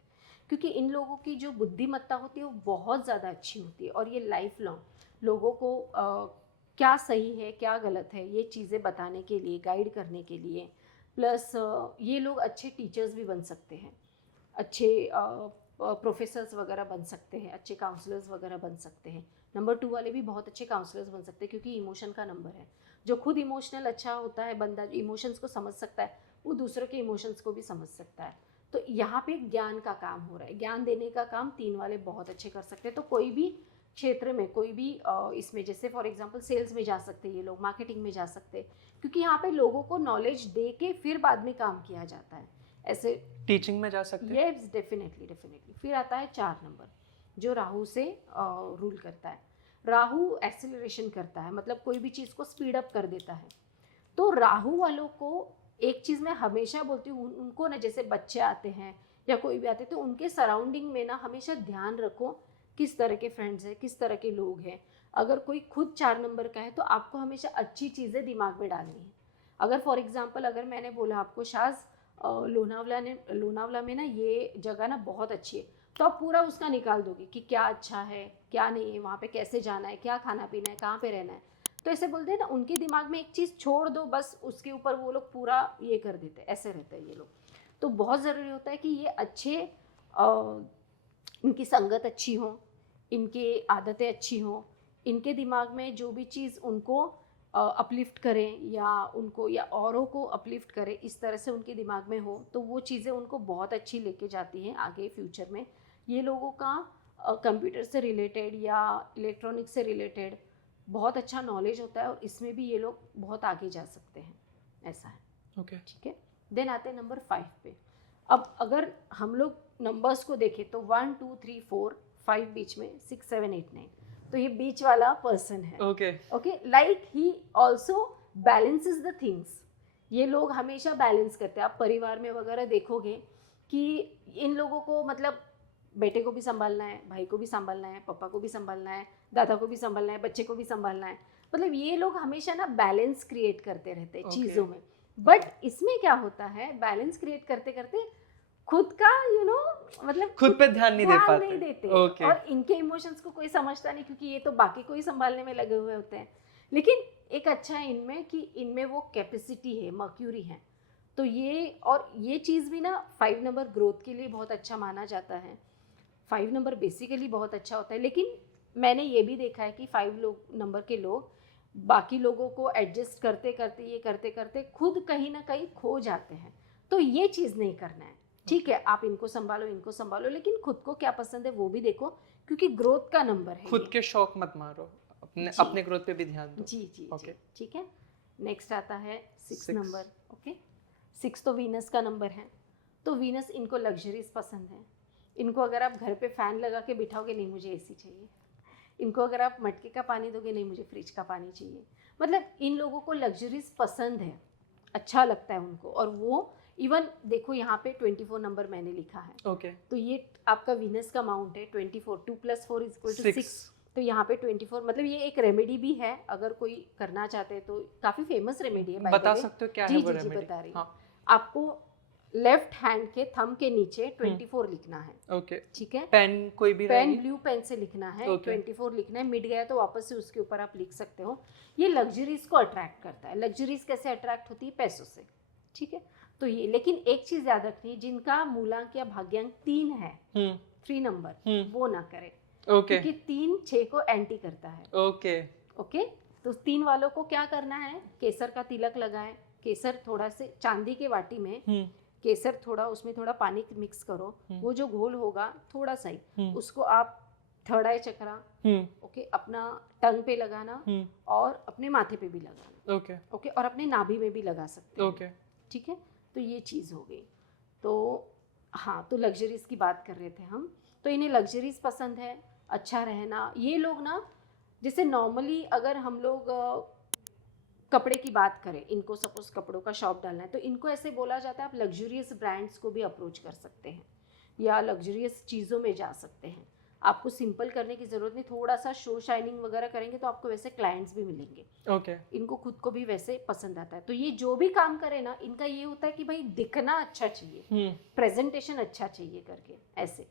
क्योंकि इन लोगों की जो बुद्धिमत्ता होती है वो बहुत ज़्यादा अच्छी होती है, और ये लाइफ लॉन्ग लोगों को क्या सही है क्या गलत है ये चीज़ें बताने के लिए, गाइड करने के लिए। प्लस ये लोग अच्छे टीचर्स भी बन सकते हैं, अच्छे प्रोफेसर्स वगैरह बन सकते हैं, अच्छे काउंसलर्स वगैरह बन सकते हैं। नंबर 2 वाले भी बहुत अच्छे काउंसलर्स बन सकते हैं, क्योंकि इमोशन का नंबर है। जो खुद इमोशनल अच्छा होता है बंदा, इमोशंस को समझ सकता है, वो दूसरों के इमोशंस को भी समझ सकता है। तो यहाँ पे ज्ञान का काम हो रहा है, ज्ञान देने का काम 3 वाले बहुत अच्छे कर सकते हैं। तो कोई भी क्षेत्र में, कोई भी इसमें, जैसे फॉर एग्जांपल सेल्स में जा सकते हैं ये लोग, मार्केटिंग में जा सकते हैं, क्योंकि यहाँ पे लोगों को नॉलेज दे के फिर बाद में काम किया जाता है ऐसे। टीचिंग में जा सकते हैं। Yes definitely definitely. फिर आता है 4 नंबर जो राहु से रूल करता है। राहु एक्सेलरेशन करता है, मतलब कोई भी चीज़ को स्पीड अप कर देता है। तो राहु वालों को एक चीज़ मैं हमेशा बोलती हूँ, उनको ना जैसे बच्चे आते हैं या कोई भी आते हैं, तो उनके सराउंडिंग में ना हमेशा ध्यान रखो किस तरह के फ्रेंड्स हैं, किस तरह के लोग हैं। अगर कोई खुद 4 नंबर का है तो आपको हमेशा अच्छी चीज़ें दिमाग में डालनी है। अगर फॉर एग्जांपल अगर मैंने बोला आपको शाज़ लोनावला में ना ये जगह ना बहुत अच्छी है, तो आप पूरा उसका निकाल दोगे कि क्या अच्छा है क्या नहीं है, वहाँ पे कैसे जाना है, क्या खाना पीना है, कहाँ पे रहना है। तो ऐसे बोलते हैं ना, उनके दिमाग में एक चीज़ छोड़ दो बस, उसके ऊपर वो लोग पूरा ये कर देते हैं, ऐसे रहते हैं ये लोग। तो बहुत ज़रूरी होता है कि ये अच्छे इनकी संगत अच्छी हो, इनकी आदतें अच्छी हों, इनके दिमाग में जो भी चीज़ उनको अपलिफ्ट करें या उनको या औरों को अपलिफ्ट करें, इस तरह से उनके दिमाग में हो, तो वो चीज़ें उनको बहुत अच्छी लेके जाती हैं आगे फ्यूचर में। ये लोगों का कंप्यूटर से रिलेटेड या इलेक्ट्रॉनिक्स से रिलेटेड बहुत अच्छा नॉलेज होता है और इसमें भी ये लोग बहुत आगे जा सकते हैं, ऐसा है। ओके। ठीक है, देन आते हैं नंबर 5 पे। अब अगर हम लोग नंबर्स को देखें तो 1 2 3 4 5 बीच में 6 7 8 9, तो ये बीच वाला पर्सन है। Okay. Okay, like he also balances the things. ये लोग हमेशा बैलेंस करते हैं। आप परिवार में वगैरह देखोगे कि इन लोगों को मतलब बेटे को भी संभालना है, भाई को भी संभालना है, पापा को भी संभालना है, दादा को भी संभालना है, बच्चे को भी संभालना है। मतलब ये लोग हमेशा ना बैलेंस क्रिएट करते रहते हैं Okay. चीज़ों में। बट इसमें क्या होता है, बैलेंस क्रिएट करते करते खुद का मतलब खुद पे ध्यान नहीं दे पाते। नहीं देते। Okay. और इनके इमोशंस को कोई समझता नहीं, क्योंकि ये तो बाकी को ही संभालने में लगे हुए होते हैं। लेकिन एक अच्छा है इनमें कि इनमें वो कैपेसिटी है, मर्क्यूरी है। तो ये चीज़ भी ना 5 नंबर ग्रोथ के लिए बहुत अच्छा माना जाता है। 5 नंबर बेसिकली बहुत अच्छा होता है, लेकिन मैंने ये भी देखा है कि 5 नंबर के लोग बाकी लोगों को एडजस्ट करते करते, ये करते करते खुद कहीं ना कहीं खो जाते हैं। तो ये चीज़ नहीं करना है। ठीक है, आप इनको संभालो, लेकिन खुद को क्या पसंद है वो भी देखो, क्योंकि ग्रोथ का नंबर है। खुद के शौक मत मारो, अपने ग्रोथ पे भी ध्यान दो। जी। Okay. ठीक है, नेक्स्ट आता है 6 Six. नंबर। ओके, 6 तो वीनस का नंबर है। तो वीनस इनको लग्जरीज पसंद है। इनको अगर आप घर पे फ़ैन लगा के बिठाओगे, नहीं मुझे एसी चाहिए। इनको अगर आप मटके का पानी दोगे, नहीं मुझे फ्रिज का पानी चाहिए। मतलब इन लोगों को लग्जरीज पसंद है, अच्छा लगता है उनको। और वो इवन देखो यहाँ पे 24 नंबर मैंने लिखा है। Okay. तो ये आपका वीनस का अमाउंट है 24। 2 + 4 = 6। तो यहाँ पे 24, मतलब ये एक रेमेडी भी है, अगर कोई करना चाहते हैं तो काफ़ी फेमस रेमेडी है। बता सकते हो क्या है वो रेमेडी? बता रही हूँ। हाँ. आपको लेफ्ट हैंड के थंब के नीचे 24 लिखना है। ओके। ठीक है, पेन कोई भी पेन रहेगी? ब्लू पेन से लिखना है। Okay. 24 लिखना है। मिट गया तो वापस से उसके ऊपर आप लिख सकते हो। ये लग्जरीज को अट्रैक्ट करता है। लग्जरीज कैसे अट्रैक्ट होती है? पैसों से। ठीक है, तो ये, लेकिन एक चीज याद रखनी है, जिनका मूलांक या भाग्यांक 3 है, 3 नंबर, वो ना करे। ओके। क्योंकि 3 6 को एंटी करता है। ओके। ओके, तो 3 वालों को क्या करना है? केसर का तिलक लगाएं। केसर थोड़ा से चांदी के वाटी में केसर थोड़ा, उसमें थोड़ा पानी मिक्स करो। वो जो घोल होगा थोड़ा सा ही, उसको आप थर्ड आई चक्रा, ओके, अपना टंग पे लगाना और अपने माथे पे भी लगाना। ओके। ओके, और अपने नाभि में भी लगा सकते हो। ओके। ठीक है, तो ये चीज़ हो गई। तो हाँ, तो लग्जरीज की बात कर रहे थे हम। तो इन्हें लग्जरीज पसंद है, अच्छा रहना। ये लोग ना, जैसे नॉर्मली अगर हम लोग कपड़े की बात करें, इनको सपोज कपड़ों का शॉप डालना है, तो इनको ऐसे बोला जाता है आप लग्जरियस ब्रांड्स को भी अप्रोच कर सकते हैं या लग्जरियस चीज़ों में जा सकते हैं। आपको सिंपल करने की ज़रूरत नहीं, थोड़ा सा शो शाइनिंग वगैरह करेंगे तो आपको वैसे क्लाइंट्स भी मिलेंगे। ओके। इनको खुद को भी वैसे पसंद आता है। तो ये जो भी काम करे ना, इनका ये होता है कि भाई दिखना अच्छा चाहिए, प्रेजेंटेशन अच्छा चाहिए करके, ऐसे।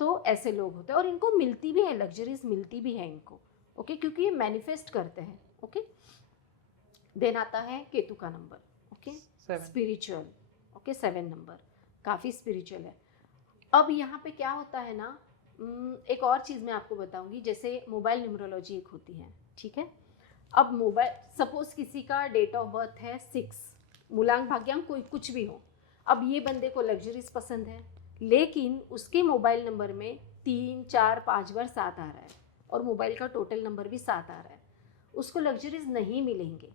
तो ऐसे लोग होते हैं और इनको मिलती भी है, लग्जरीज मिलती भी है इनको। ओके, क्योंकि ये मैनिफेस्ट करते हैं। ओके, देन आता है केतु का number. Okay, spiritual. Okay, 7 number काफ़ी स्पिरिचुअल है। अब यहाँ पे क्या होता है ना, एक और चीज़ मैं आपको बताऊंगी। जैसे मोबाइल न्यूमरोलॉजी एक होती है, ठीक है। अब मोबाइल, सपोज किसी का डेट ऑफ बर्थ है 6, मूलांक भाग्यांक कोई कुछ भी हो। अब ये बंदे को लग्जरीज पसंद है, लेकिन उसके मोबाइल नंबर में 3 4 5 बार 7 आ रहा है और मोबाइल का टोटल नंबर भी 7 आ रहा है। उसको लग्जरीज नहीं मिलेंगे।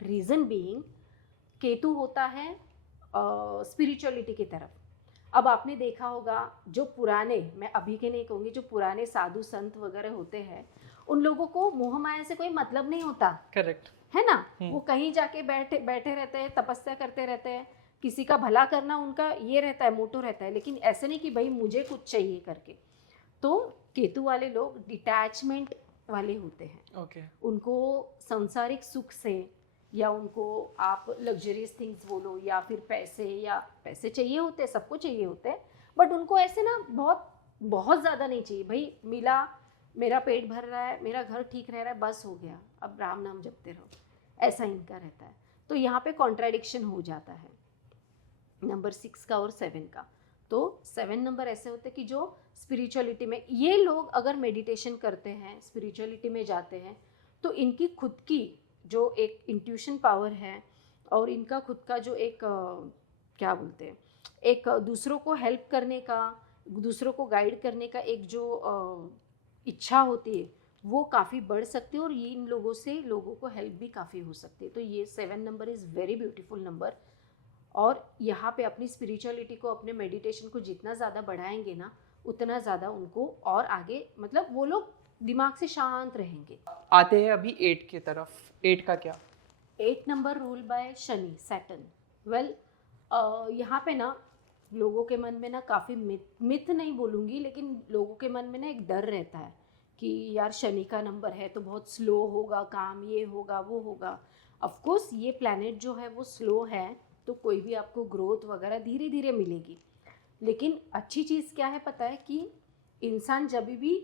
रीज़न बीइंग, केतु होता है स्पिरिचुअलिटी की तरफ। अब आपने देखा होगा जो पुराने, मैं अभी के नहीं कहूँगी, जो पुराने साधु संत वगैरह होते हैं, उन लोगों को मोह माया से कोई मतलब नहीं होता। करेक्ट है ना। वो कहीं जाके बैठे रहते हैं, तपस्या करते रहते हैं, किसी का भला करना उनका ये रहता है, मोटो रहता है। लेकिन ऐसे नहीं कि भाई मुझे कुछ चाहिए करके। तो केतु वाले लोग डिटैचमेंट वाले होते हैं। ओके। उनको सांसारिक सुख से, या उनको आप लग्जरियस थिंग्स बोलो, या फिर पैसे चाहिए होते हैं, सबको चाहिए होते हैं। बट उनको ऐसे ना बहुत ज़्यादा नहीं चाहिए। भाई मिला, मेरा पेट भर रहा है, मेरा घर ठीक रह रहा है, बस हो गया, अब राम नाम जपते रहो, ऐसा इनका रहता है। तो यहाँ पे कॉन्ट्राडिक्शन हो जाता है नंबर 6 का और 7 का। तो 7 नंबर ऐसे होते हैं कि जो स्पिरिचुअलिटी में, ये लोग अगर मेडिटेशन करते हैं, स्पिरिचुअलिटी में जाते हैं, तो इनकी खुद की जो एक इंट्यूशन पावर है और इनका खुद का जो एक क्या बोलते हैं, एक दूसरों को हेल्प करने का, दूसरों को गाइड करने का एक जो इच्छा होती है वो काफ़ी बढ़ सकती है, और ये इन लोगों से लोगों को हेल्प भी काफ़ी हो सकती है। तो ये 7 number is very beautiful number. और यहाँ पे अपनी स्पिरिचुअलिटी को, अपने मेडिटेशन को जितना ज़्यादा बढ़ाएंगे ना, उतना ज़्यादा उनको और आगे, मतलब वो लोग दिमाग से शांत रहेंगे। आते हैं अभी 8 की तरफ। 8 का क्या? 8 number rule by Shani, Saturn. Well, यहाँ पे ना लोगों के मन में ना काफ़ी मिथ नहीं बोलूँगी, लेकिन लोगों के मन में ना एक डर रहता है कि यार शनि का नंबर है तो बहुत स्लो होगा काम, ये होगा वो होगा। ऑफ कोर्स ये प्लैनेट जो है वो स्लो है, तो कोई भी आपको ग्रोथ वगैरह धीरे धीरे मिलेगी। लेकिन अच्छी चीज़ क्या है पता है, कि इंसान जब भी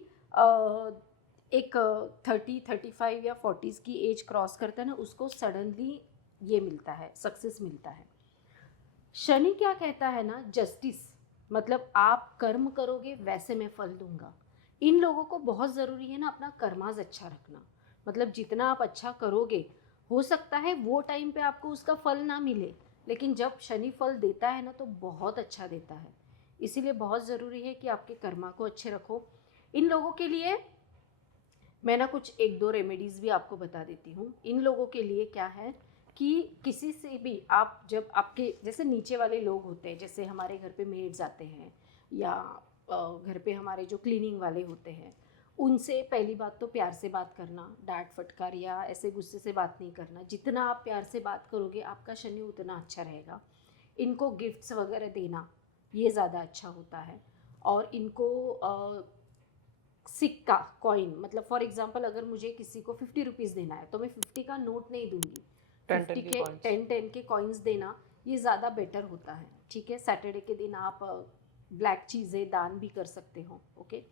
एक 30, 35 या 40s की एज क्रॉस करता है ना, उसको सडनली ये मिलता है, सक्सेस मिलता है। शनि क्या कहता है ना, जस्टिस, मतलब आप कर्म करोगे वैसे मैं फल दूंगा। इन लोगों को बहुत ज़रूरी है ना अपना कर्माज अच्छा रखना, मतलब जितना आप अच्छा करोगे, हो सकता है वो टाइम पे आपको उसका फल ना मिले, लेकिन जब शनि फल देता है ना तो बहुत अच्छा देता है। इसीलिए बहुत ज़रूरी है कि आपके कर्मा को अच्छे रखो। इन लोगों के लिए मैं ना कुछ 1-2 रेमेडीज़ भी आपको बता देती हूँ। इन लोगों के लिए क्या है कि किसी से भी आप, जब आपके जैसे नीचे वाले लोग होते हैं, जैसे हमारे घर पे मेड्स आते हैं या घर पे हमारे जो क्लीनिंग वाले होते हैं, उनसे पहली बात तो प्यार से बात करना, डांट फटकार या ऐसे गुस्से से बात नहीं करना। जितना आप प्यार से बात करोगे आपका शनि उतना अच्छा रहेगा। इनको गिफ्ट्स वगैरह देना, ये ज़्यादा अच्छा होता है। और इनको सिक्का, कॉइन, मतलब फॉर एग्जांपल अगर मुझे किसी को 50 रुपीज़ देना है तो मैं 50 का नोट नहीं दूंगी, 10 50 10 के के कॉइन्स। 10 के कॉइन्स देना, ये ज़्यादा बेटर होता है। ठीक है, सैटरडे के दिन आप ब्लैक चीज़ें दान भी कर सकते हो। ओके,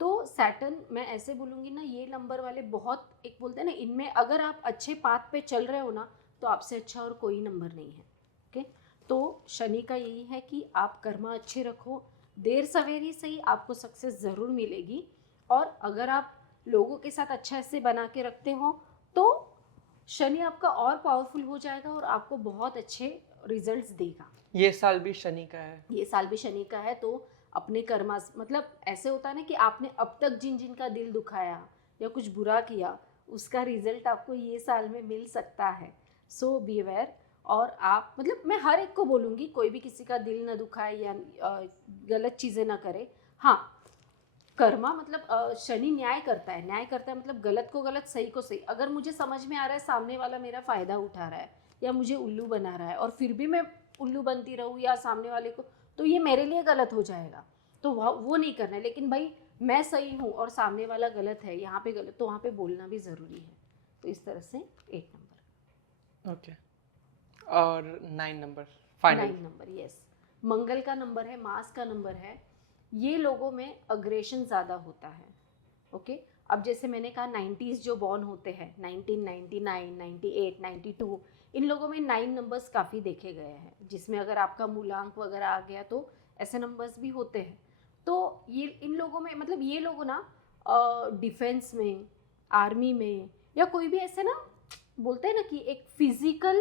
तो सैटर्न मैं ऐसे बोलूँगी ना, ये नंबर वाले बहुत, एक बोलते हैं ना, इनमें अगर आप अच्छे पाथ पे चल रहे हो ना तो आपसे अच्छा और कोई नंबर नहीं है। ओके, तो शनि का यही है कि आप कर्मा अच्छे रखो, देर सवेर ही सही आपको सक्सेस ज़रूर मिलेगी। और अगर आप लोगों के साथ अच्छा ऐसे बना के रखते हो तो शनि आपका और पावरफुल हो जाएगा और आपको बहुत अच्छे रिजल्ट्स देगा। ये साल भी शनि का है। ये साल भी शनि का है, तो अपने कर्मा, मतलब ऐसे होता है ना कि आपने अब तक जिन जिन का दिल दुखाया या कुछ बुरा किया, उसका रिजल्ट आपको ये साल में मिल सकता है। सो बी अवेयर। और आप, मतलब मैं हर एक को बोलूँगी कोई भी किसी का दिल ना दुखाए या गलत चीज़ें ना करे। हाँ, कर्मा मतलब शनि न्याय करता है, न्याय करता है मतलब गलत को गलत, सही को सही। अगर मुझे समझ में आ रहा है सामने वाला मेरा फ़ायदा उठा रहा है या मुझे उल्लू बना रहा है और फिर भी मैं उल्लू बनती रहूँ या सामने वाले को, तो ये मेरे लिए गलत हो जाएगा। तो वो नहीं करना है। लेकिन भाई मैं सही हूँ और सामने वाला गलत है, यहाँ पे गलत, तो वहाँ पे बोलना भी ज़रूरी है। तो इस तरह से 8 नंबर। ओके। और 9 नंबर फाइनल। 9 नंबर, यस, मंगल का नंबर है, मास का नंबर है। ये लोगों में अग्रेशन ज़्यादा होता है। ओके, अब जैसे मैंने कहा 90s जो बॉर्न होते हैं, 1999, 98, 92, इन लोगों में 9 नंबर्स काफ़ी देखे गए हैं, जिसमें अगर आपका मूलांक वगैरह आ गया तो ऐसे नंबर्स भी होते हैं। तो ये इन लोगों में, मतलब ये लोग ना डिफेंस में, आर्मी में, या कोई भी ऐसे ना, बोलते हैं ना कि एक फिजिकल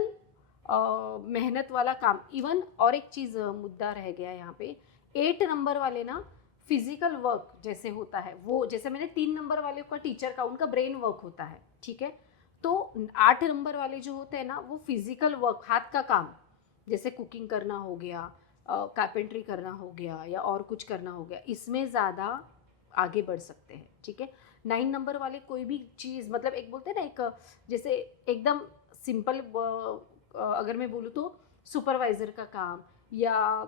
मेहनत वाला काम। इवन और एक चीज़ मुद्दा रह गया यहाँ पे, 8 नंबर वाले ना फिजिकल वर्क जैसे होता है वो, जैसे मैंने 3 नंबर वाले का टीचर का, उनका ब्रेन वर्क होता है, ठीक है। तो 8 नंबर वाले जो होते हैं ना, वो फिजिकल वर्क, हाथ का काम, जैसे कुकिंग करना हो गया, कारपेंट्री करना हो गया या और कुछ करना हो गया, इसमें ज़्यादा आगे बढ़ सकते हैं। ठीक है, 9 नंबर वाले कोई भी चीज़, मतलब एक बोलते हैं ना, एक जैसे एकदम सिंपल, अगर मैं बोलूँ तो सुपरवाइज़र का काम, या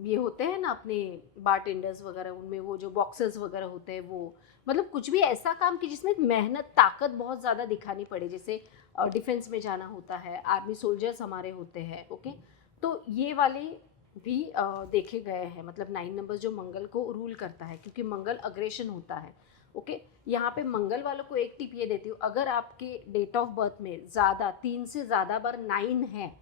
ये होते हैं ना अपने बारटेंडर्स वगैरह, उनमें वो जो बॉक्सेस वगैरह होते हैं वो, मतलब कुछ भी ऐसा काम कि जिसमें मेहनत, ताकत बहुत ज़्यादा दिखानी पड़े, जैसे डिफेंस में जाना होता है, आर्मी सोल्जर्स हमारे होते हैं। ओके, तो ये वाले भी देखे गए हैं, मतलब 9 नंबर जो मंगल को रूल करता है, क्योंकि मंगल अग्रेशन होता है। ओके, यहाँ पे मंगल वालों को एक टिप ये देती हूँ, अगर आपके डेट ऑफ बर्थ में ज़्यादा 3 से ज़्यादा बार 9 है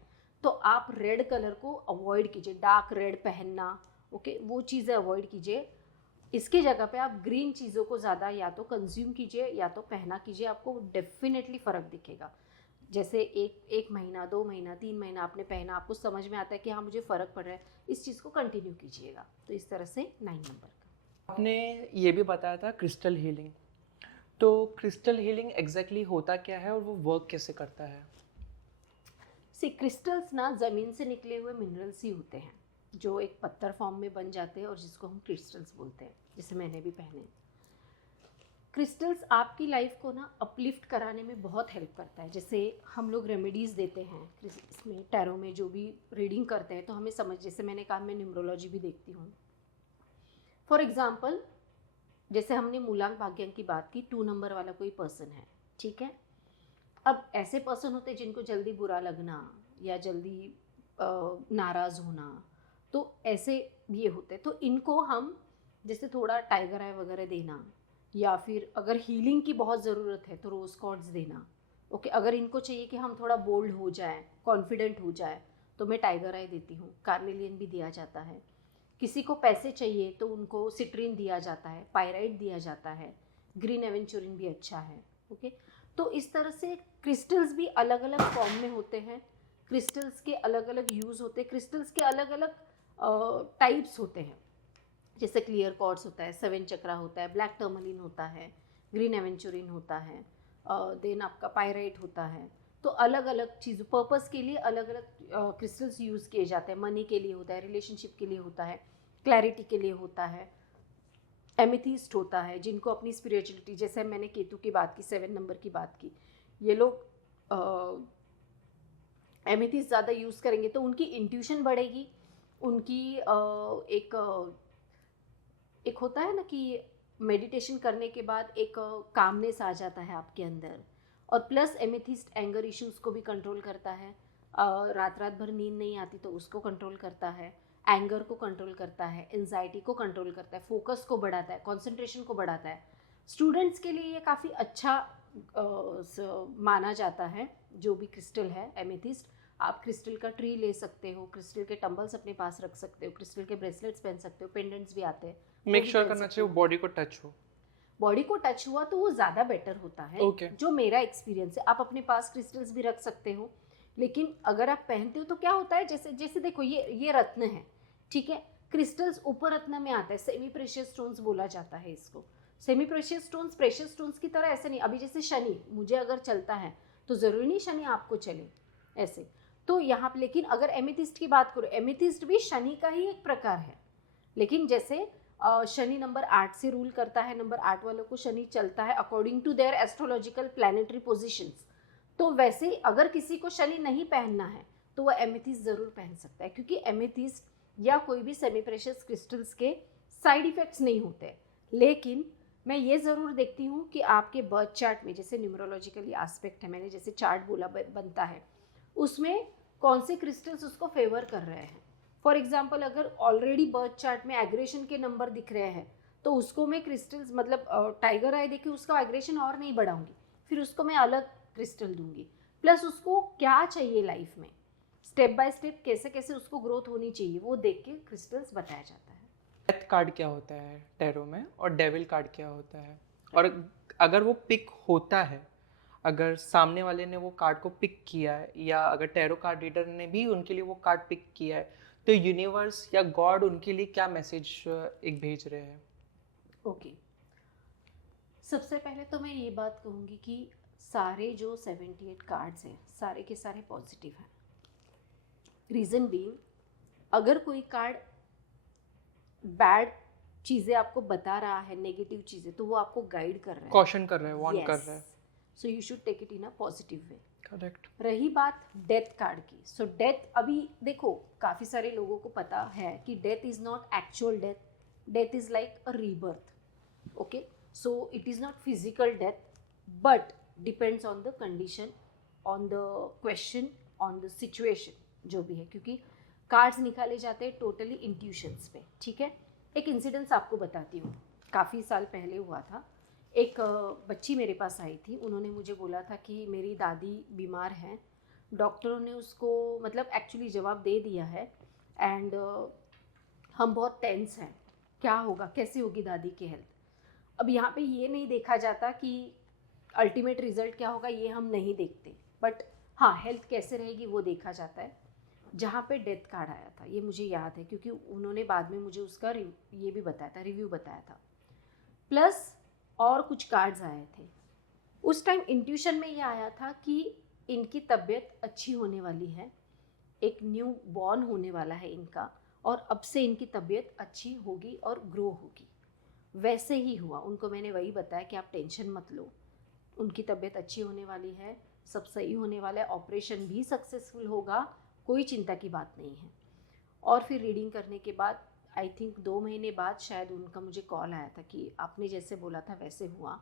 तो आप रेड कलर को अवॉइड कीजिए, डार्क रेड पहनना। ओके, वो चीज़ें अवॉइड कीजिए। इसकी जगह पे आप ग्रीन चीज़ों को ज़्यादा या तो कंज्यूम कीजिए या तो पहना कीजिए, आपको डेफिनेटली फ़र्क दिखेगा। जैसे एक महीना, 2 महीना, 3 महीना आपने पहना, आपको समझ में आता है कि हाँ मुझे फ़र्क पड़ रहा है, इस चीज़ को कंटिन्यू कीजिएगा। तो इस तरह से 9 नंबर का। आपने ये भी बताया था क्रिस्टल हीलिंग, तो क्रिस्टल हीलिंग एग्जैक्टली होता क्या है और वो वर्क कैसे करता है? क्रिस्टल्स ना ज़मीन से निकले हुए मिनरल्स ही होते हैं, जो एक पत्थर फॉर्म में बन जाते हैं और जिसको हम क्रिस्टल्स बोलते हैं, जैसे मैंने भी पहने। क्रिस्टल्स आपकी लाइफ को ना अपलिफ्ट कराने में बहुत हेल्प करता है। जैसे हम लोग रेमेडीज़ देते हैं इसमें, टैरो में जो भी रीडिंग करते हैं, तो हमें समझ, जैसे मैंने कहा मैं न्यूमरोलॉजी भी देखती हूँ। फॉर एग्जाम्पल, जैसे हमने मूलांक भाग्यांक की बात की, 2 नंबर वाला कोई पर्सन है, ठीक है। अब ऐसे पर्सन होते हैं जिनको जल्दी बुरा लगना या जल्दी नाराज़ होना, तो ऐसे ये होते हैं। तो इनको हम जैसे थोड़ा टाइगर आई वगैरह देना, या फिर अगर हीलिंग की बहुत ज़रूरत है तो रोज़ कॉर्ड्स देना। ओके, अगर इनको चाहिए कि हम थोड़ा बोल्ड हो जाए, कॉन्फिडेंट हो जाए, तो मैं टाइगर आई देती हूँ। कार्नेलियन भी दिया जाता है। किसी को पैसे चाहिए तो उनको सिट्रीन दिया जाता है, पायराइट दिया जाता है, ग्रीन एवेंचुरिन भी अच्छा है। ओके, तो इस तरह से क्रिस्टल्स भी अलग अलग फॉर्म में होते हैं, क्रिस्टल्स के अलग अलग यूज़ होते हैं, क्रिस्टल्स के अलग अलग टाइप्स होते हैं। जैसे क्लियर क्वार्ट्ज होता है, 7 चक्रा होता है, ब्लैक टर्मलिन होता है, ग्रीन एवेंचुरिन होता है, देन आपका पायराइट होता है। तो अलग अलग चीज़ पर्पस के लिए अलग अलग क्रिस्टल्स यूज़ किए जाते हैं। मनी के लिए होता है, रिलेशनशिप के लिए होता है, क्लैरिटी के लिए होता है, एमिथीस्ट होता है जिनको अपनी स्पिरिचुअलिटी, जैसे मैंने केतु की बात की, 7 नंबर की बात की, ये लोग एमिथीस्ट ज़्यादा यूज़ करेंगे तो उनकी इंट्यूशन बढ़ेगी, उनकी एक होता है ना कि मेडिटेशन करने के बाद एक कामनेस आ जाता है आपके अंदर। और प्लस एमेथिस्ट एंगर इश्यूज को भी कंट्रोल करता है। रात रात भर नींद नहीं आती तो उसको कंट्रोल करता है, एंगर को कंट्रोल करता है, एंजाइटी को कंट्रोल करता है, फोकस को बढ़ाता है, कंसंट्रेशन को बढ़ाता है। स्टूडेंट्स के लिए ये काफ़ी अच्छा माना जाता है। जो भी क्रिस्टल है एमेथिस्ट, आप क्रिस्टल का ट्री ले सकते हो, क्रिस्टल के टंबल्स अपने पास रख सकते हो, क्रिस्टल के ब्रेसलेट्स पहन सकते हो, पेंडेंट्स भी आते हैं, वो मेक भी श्योर पहन करना सकते चाहिए हो। बॉडी को टच हो। बॉडी को टच हुआ तो वो ज़्यादा बेटर होता है। ओके। जो मेरा एक्सपीरियंस है, आप अपने पास क्रिस्टल्स भी रख सकते हो, लेकिन अगर आप पहनते हो तो क्या होता है, जैसे जैसे देखो ये रत्न है, ठीक है। क्रिस्टल्स ऊपर रत्न में आता है, सेमी प्रेशियस स्टोन्स बोला जाता है इसको। Semi precious stones precious stones की तरह ऐसे नहीं, अभी जैसे शनि मुझे अगर चलता है तो ज़रूरी नहीं शनि आपको चले ऐसे। तो यहाँ पे लेकिन अगर एमिथिस्ट की बात करो, एमिथिस्ट भी शनि का ही एक प्रकार है, लेकिन जैसे शनि नंबर 8 से रूल करता है, नंबर 8 वालों को शनि चलता है according to their astrological planetary positions. तो वैसे अगर किसी को शनि नहीं पहनना है तो वह एमेथिस्ट ज़रूर पहन सकता है, क्योंकि एमेथिस्ट या कोई भी सेमी प्रेशियस क्रिस्टल्स के साइड इफ़ेक्ट्स नहीं होते। लेकिन मैं ये ज़रूर देखती हूँ कि आपके बर्थ चार्ट में, जैसे न्यूमरोलॉजिकली एस्पेक्ट है, मैंने जैसे चार्ट बोला बनता है, उसमें कौन से क्रिस्टल्स उसको फेवर कर रहे हैं। फॉर एग्जाम्पल, अगर ऑलरेडी बर्थ चार्ट में एग्रेशन के नंबर दिख रहे हैं तो उसको मैं क्रिस्टल्स, मतलब टाइगर आई देखी उसका एग्रेशन और नहीं बढ़ाऊंगी, फिर उसको मैं अलग क्रिस्टल दूंगी। प्लस उसको क्या चाहिए लाइफ में, स्टेप बाय स्टेप कैसे कैसे उसको ग्रोथ होनी चाहिए, वो देख के क्रिस्टल्स बताया जाता है। डेथ कार्ड क्या होता है टैरो में और डेविल कार्ड क्या होता है? और अगर वो पिक होता है, अगर सामने वाले ने वो कार्ड को पिक किया है या अगर टैरो कार्ड रीडर ने भी उनके लिए वो कार्ड पिक किया है, तो यूनिवर्स या गॉड उनके लिए क्या मैसेज एक भेज रहे हैं? ओके, सबसे पहले तो मैं ये बात कहूँगी कि सारे जो 78 कार्ड्स हैं सारे के सारे पॉजिटिव हैं। रीज़न बीइंग, अगर कोई कार्ड बैड चीज़ें आपको बता रहा है, नेगेटिव चीज़ें, तो वो आपको गाइड कर रहा है, कॉशन कर रहे हैं, वार्न कर रहे हैं। So you should take it in a positive way. Correct. रही बात डेथ कार्ड की, सो डेथ, अभी देखो काफ़ी सारे लोगों को पता है कि death is not actual death, death is like a rebirth. Okay, so it is not physical death, but depends on the condition, on the question, on the situation जो भी है, क्योंकि कार्ड्स निकाले जाते हैं टोटली इंट्यूशंस पे, ठीक है। एक इंसिडेंस आपको बताती हूँ, काफ़ी साल पहले हुआ था। एक बच्ची मेरे पास आई थी, उन्होंने मुझे बोला था कि मेरी दादी बीमार हैं, डॉक्टरों ने उसको मतलब एक्चुअली जवाब दे दिया है, एंड हम बहुत टेंस हैं, क्या होगा, कैसे होगी दादी की हेल्थ। अब यहाँ पे ये नहीं देखा जाता कि अल्टीमेट रिजल्ट क्या होगा, ये हम नहीं देखते, बट हाँ, हेल्थ कैसे रहेगी वो देखा जाता है। जहाँ पे डेथ कार्ड आया था ये मुझे याद है, क्योंकि उन्होंने बाद में मुझे उसका ये भी बताया था, रिव्यू बताया था। प्लस और कुछ कार्ड्स आए थे। उस टाइम इंट्यूशन में ये आया था कि इनकी तबीयत अच्छी होने वाली है, एक न्यू बॉर्न होने वाला है इनका, और अब से इनकी तबीयत अच्छी होगी और ग्रो होगी। वैसे ही हुआ। उनको मैंने वही बताया कि आप टेंशन मत लो, उनकी तबीयत अच्छी होने वाली है, सब सही होने वाला है, ऑपरेशन भी सक्सेसफुल होगा, कोई चिंता की बात नहीं है। और फिर रीडिंग करने के बाद आई थिंक 2 महीने बाद शायद उनका मुझे कॉल आया था कि आपने जैसे बोला था वैसे हुआ,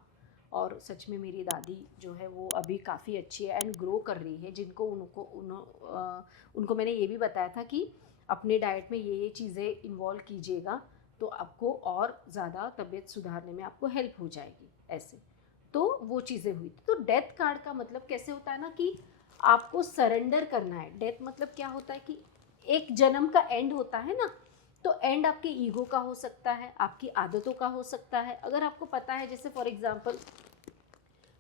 और सच में मेरी दादी जो है वो अभी काफ़ी अच्छी है एंड ग्रो कर रही है। जिनको उनको मैंने ये भी बताया था कि अपने डाइट में ये चीज़ें इन्वॉल्व कीजिएगा, तो आपको और ज़्यादा तबीयत सुधारने में आपको हेल्प हो जाएगी ऐसे। तो वो चीज़ें हुई थी। तो डेथ कार्ड का मतलब कैसे होता है ना कि आपको सरेंडर करना है। डेथ मतलब क्या होता है कि एक जन्म का एंड होता है ना, तो एंड आपके ईगो का हो सकता है, आपकी आदतों का हो सकता है। अगर आपको पता है, जैसे फॉर एग्जांपल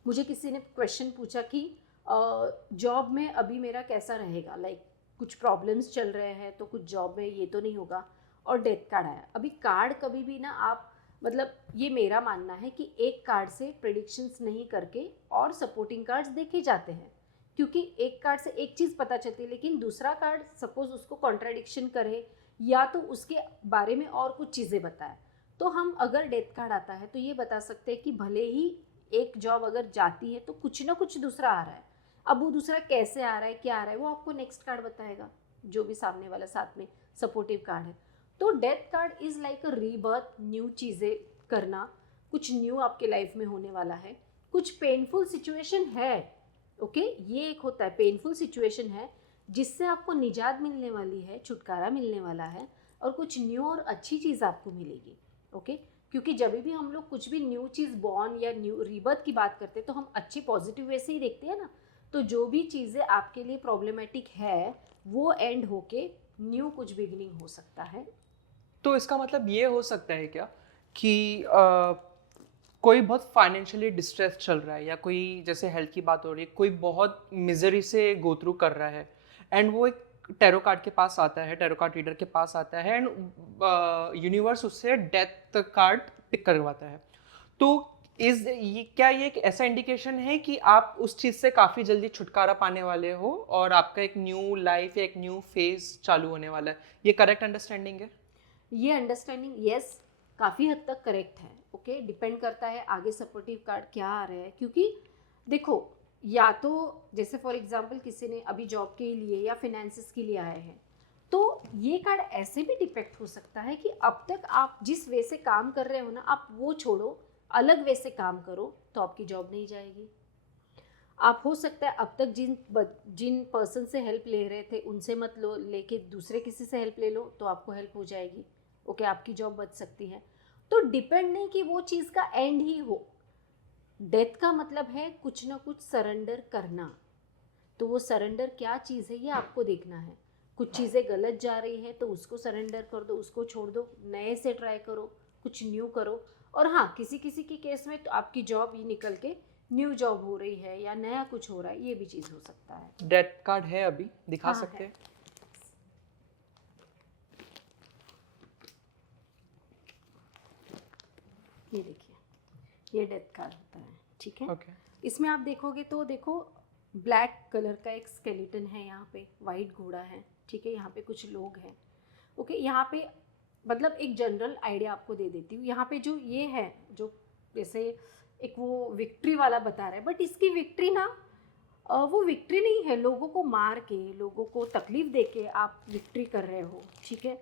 मुझे किसी ने क्वेश्चन पूछा कि जॉब में अभी मेरा कैसा रहेगा, लाइक कुछ प्रॉब्लम्स चल रहे हैं तो कुछ जॉब में ये तो नहीं होगा, और डेथ कार्ड आया। अभी कार्ड कभी भी ना आप, मतलब ये मेरा मानना है कि एक कार्ड से प्रेडिक्शंस नहीं करके और सपोर्टिंग कार्ड्स देखे जाते हैं, क्योंकि एक कार्ड से एक चीज़ पता चलती है लेकिन दूसरा कार्ड सपोज उसको कॉन्ट्राडिक्शन करे या तो उसके बारे में और कुछ चीज़ें बताए। तो हम अगर डेथ कार्ड आता है तो ये बता सकते हैं कि भले ही एक जॉब अगर जाती है तो कुछ ना कुछ दूसरा आ रहा है। अब वो दूसरा कैसे आ रहा है, क्या आ रहा है, वो आपको नेक्स्ट कार्ड बताएगा, जो भी सामने वाला साथ में सपोर्टिव कार्ड है। तो death card is like a rebirth, new चीज़ें करना, कुछ न्यू आपके लाइफ में होने वाला है, कुछ पेनफुल सिचुएशन है। ओके, ये एक होता है पेनफुल सिचुएशन है जिससे आपको निजात मिलने वाली है, छुटकारा मिलने वाला है, और कुछ न्यू और अच्छी चीज़ आपको मिलेगी। ओके, क्योंकि जब भी हम लोग कुछ भी न्यू चीज़ बॉर्न या न्यू रीबर्थ की बात करते हैं तो हम अच्छी पॉजिटिव वे से ही देखते हैं ना। तो जो भी चीज़ें आपके लिए प्रॉब्लमेटिक है वो एंड होके न्यू कुछ बिगिनिंग हो सकता है। तो इसका मतलब ये हो सकता है क्या कि कोई बहुत फाइनेंशियली डिस्ट्रेस चल रहा है, या कोई, जैसे हेल्थ की बात हो रही है, कोई बहुत मिजरी से गो थ्रू कर रहा है, एंड वो एक टैरो कार्ड के पास आता है, टैरो कार्ड रीडर के पास आता है, एंड यूनिवर्स उससे डेथ कार्ड पिक करवाता है। तो क्या ये एक ऐसा इंडिकेशन है कि आप उस चीज़ से काफ़ी जल्दी छुटकारा पाने वाले हो और आपका एक न्यू लाइफ या एक न्यू फेज चालू होने वाला है? ये करेक्ट अंडरस्टैंडिंग है? ये अंडरस्टैंडिंग यस, काफ़ी हद तक करेक्ट है। ओके, डिपेंड करता है आगे सपोर्टिव कार्ड क्या आ रहे हैं, क्योंकि देखो, या तो जैसे फॉर एग्जांपल किसी ने अभी जॉब के लिए या फिनेंसिस के लिए आए हैं, तो ये कार्ड ऐसे भी डिपेक्ट हो सकता है कि अब तक आप जिस वे से काम कर रहे हो ना, आप वो छोड़ो, अलग वे से काम करो, तो आपकी जॉब नहीं जाएगी। आप हो सकता है अब तक जिन पर्सन से हेल्प ले रहे थे उनसे मत लो, लेके दूसरे किसी से हेल्प ले लो तो आपको हेल्प हो जाएगी। ओके, आपकी जॉब बच सकती है। तो डिपेंड नहीं कि वो चीज़ का एंड ही हो। डेथ का मतलब है कुछ ना कुछ सरेंडर करना। तो वो सरेंडर क्या चीज़ है ये आपको देखना है। कुछ चीज़ें गलत जा रही है तो उसको सरेंडर कर दो, उसको छोड़ दो, नए से ट्राई करो, कुछ न्यू करो। और हाँ, किसी किसी के केस में तो आपकी जॉब ही निकल के न्यू जॉब हो रही है या नया कुछ हो रहा है, ये भी चीज़ हो सकता है। डेथ कार्ड है, अभी दिखा हाँ सकते है, हैं? ये देखिए, ये डेथ कार्ड होता है। ठीक है, ओके। इसमें आप देखोगे तो देखो, ब्लैक कलर का एक स्केलेटन है, यहाँ पे वाइट घोड़ा है। ठीक है, यहाँ पे कुछ लोग हैं। ओके, यहाँ पे मतलब एक जनरल आइडिया आपको दे देती हूँ। यहाँ पे जो ये है, जो जैसे एक वो विक्ट्री वाला बता रहा है, बट इसकी विक्ट्री ना वो विक्ट्री नहीं है। लोगों को मार के, लोगों को तकलीफ दे के आप विक्ट्री कर रहे हो। ठीक है,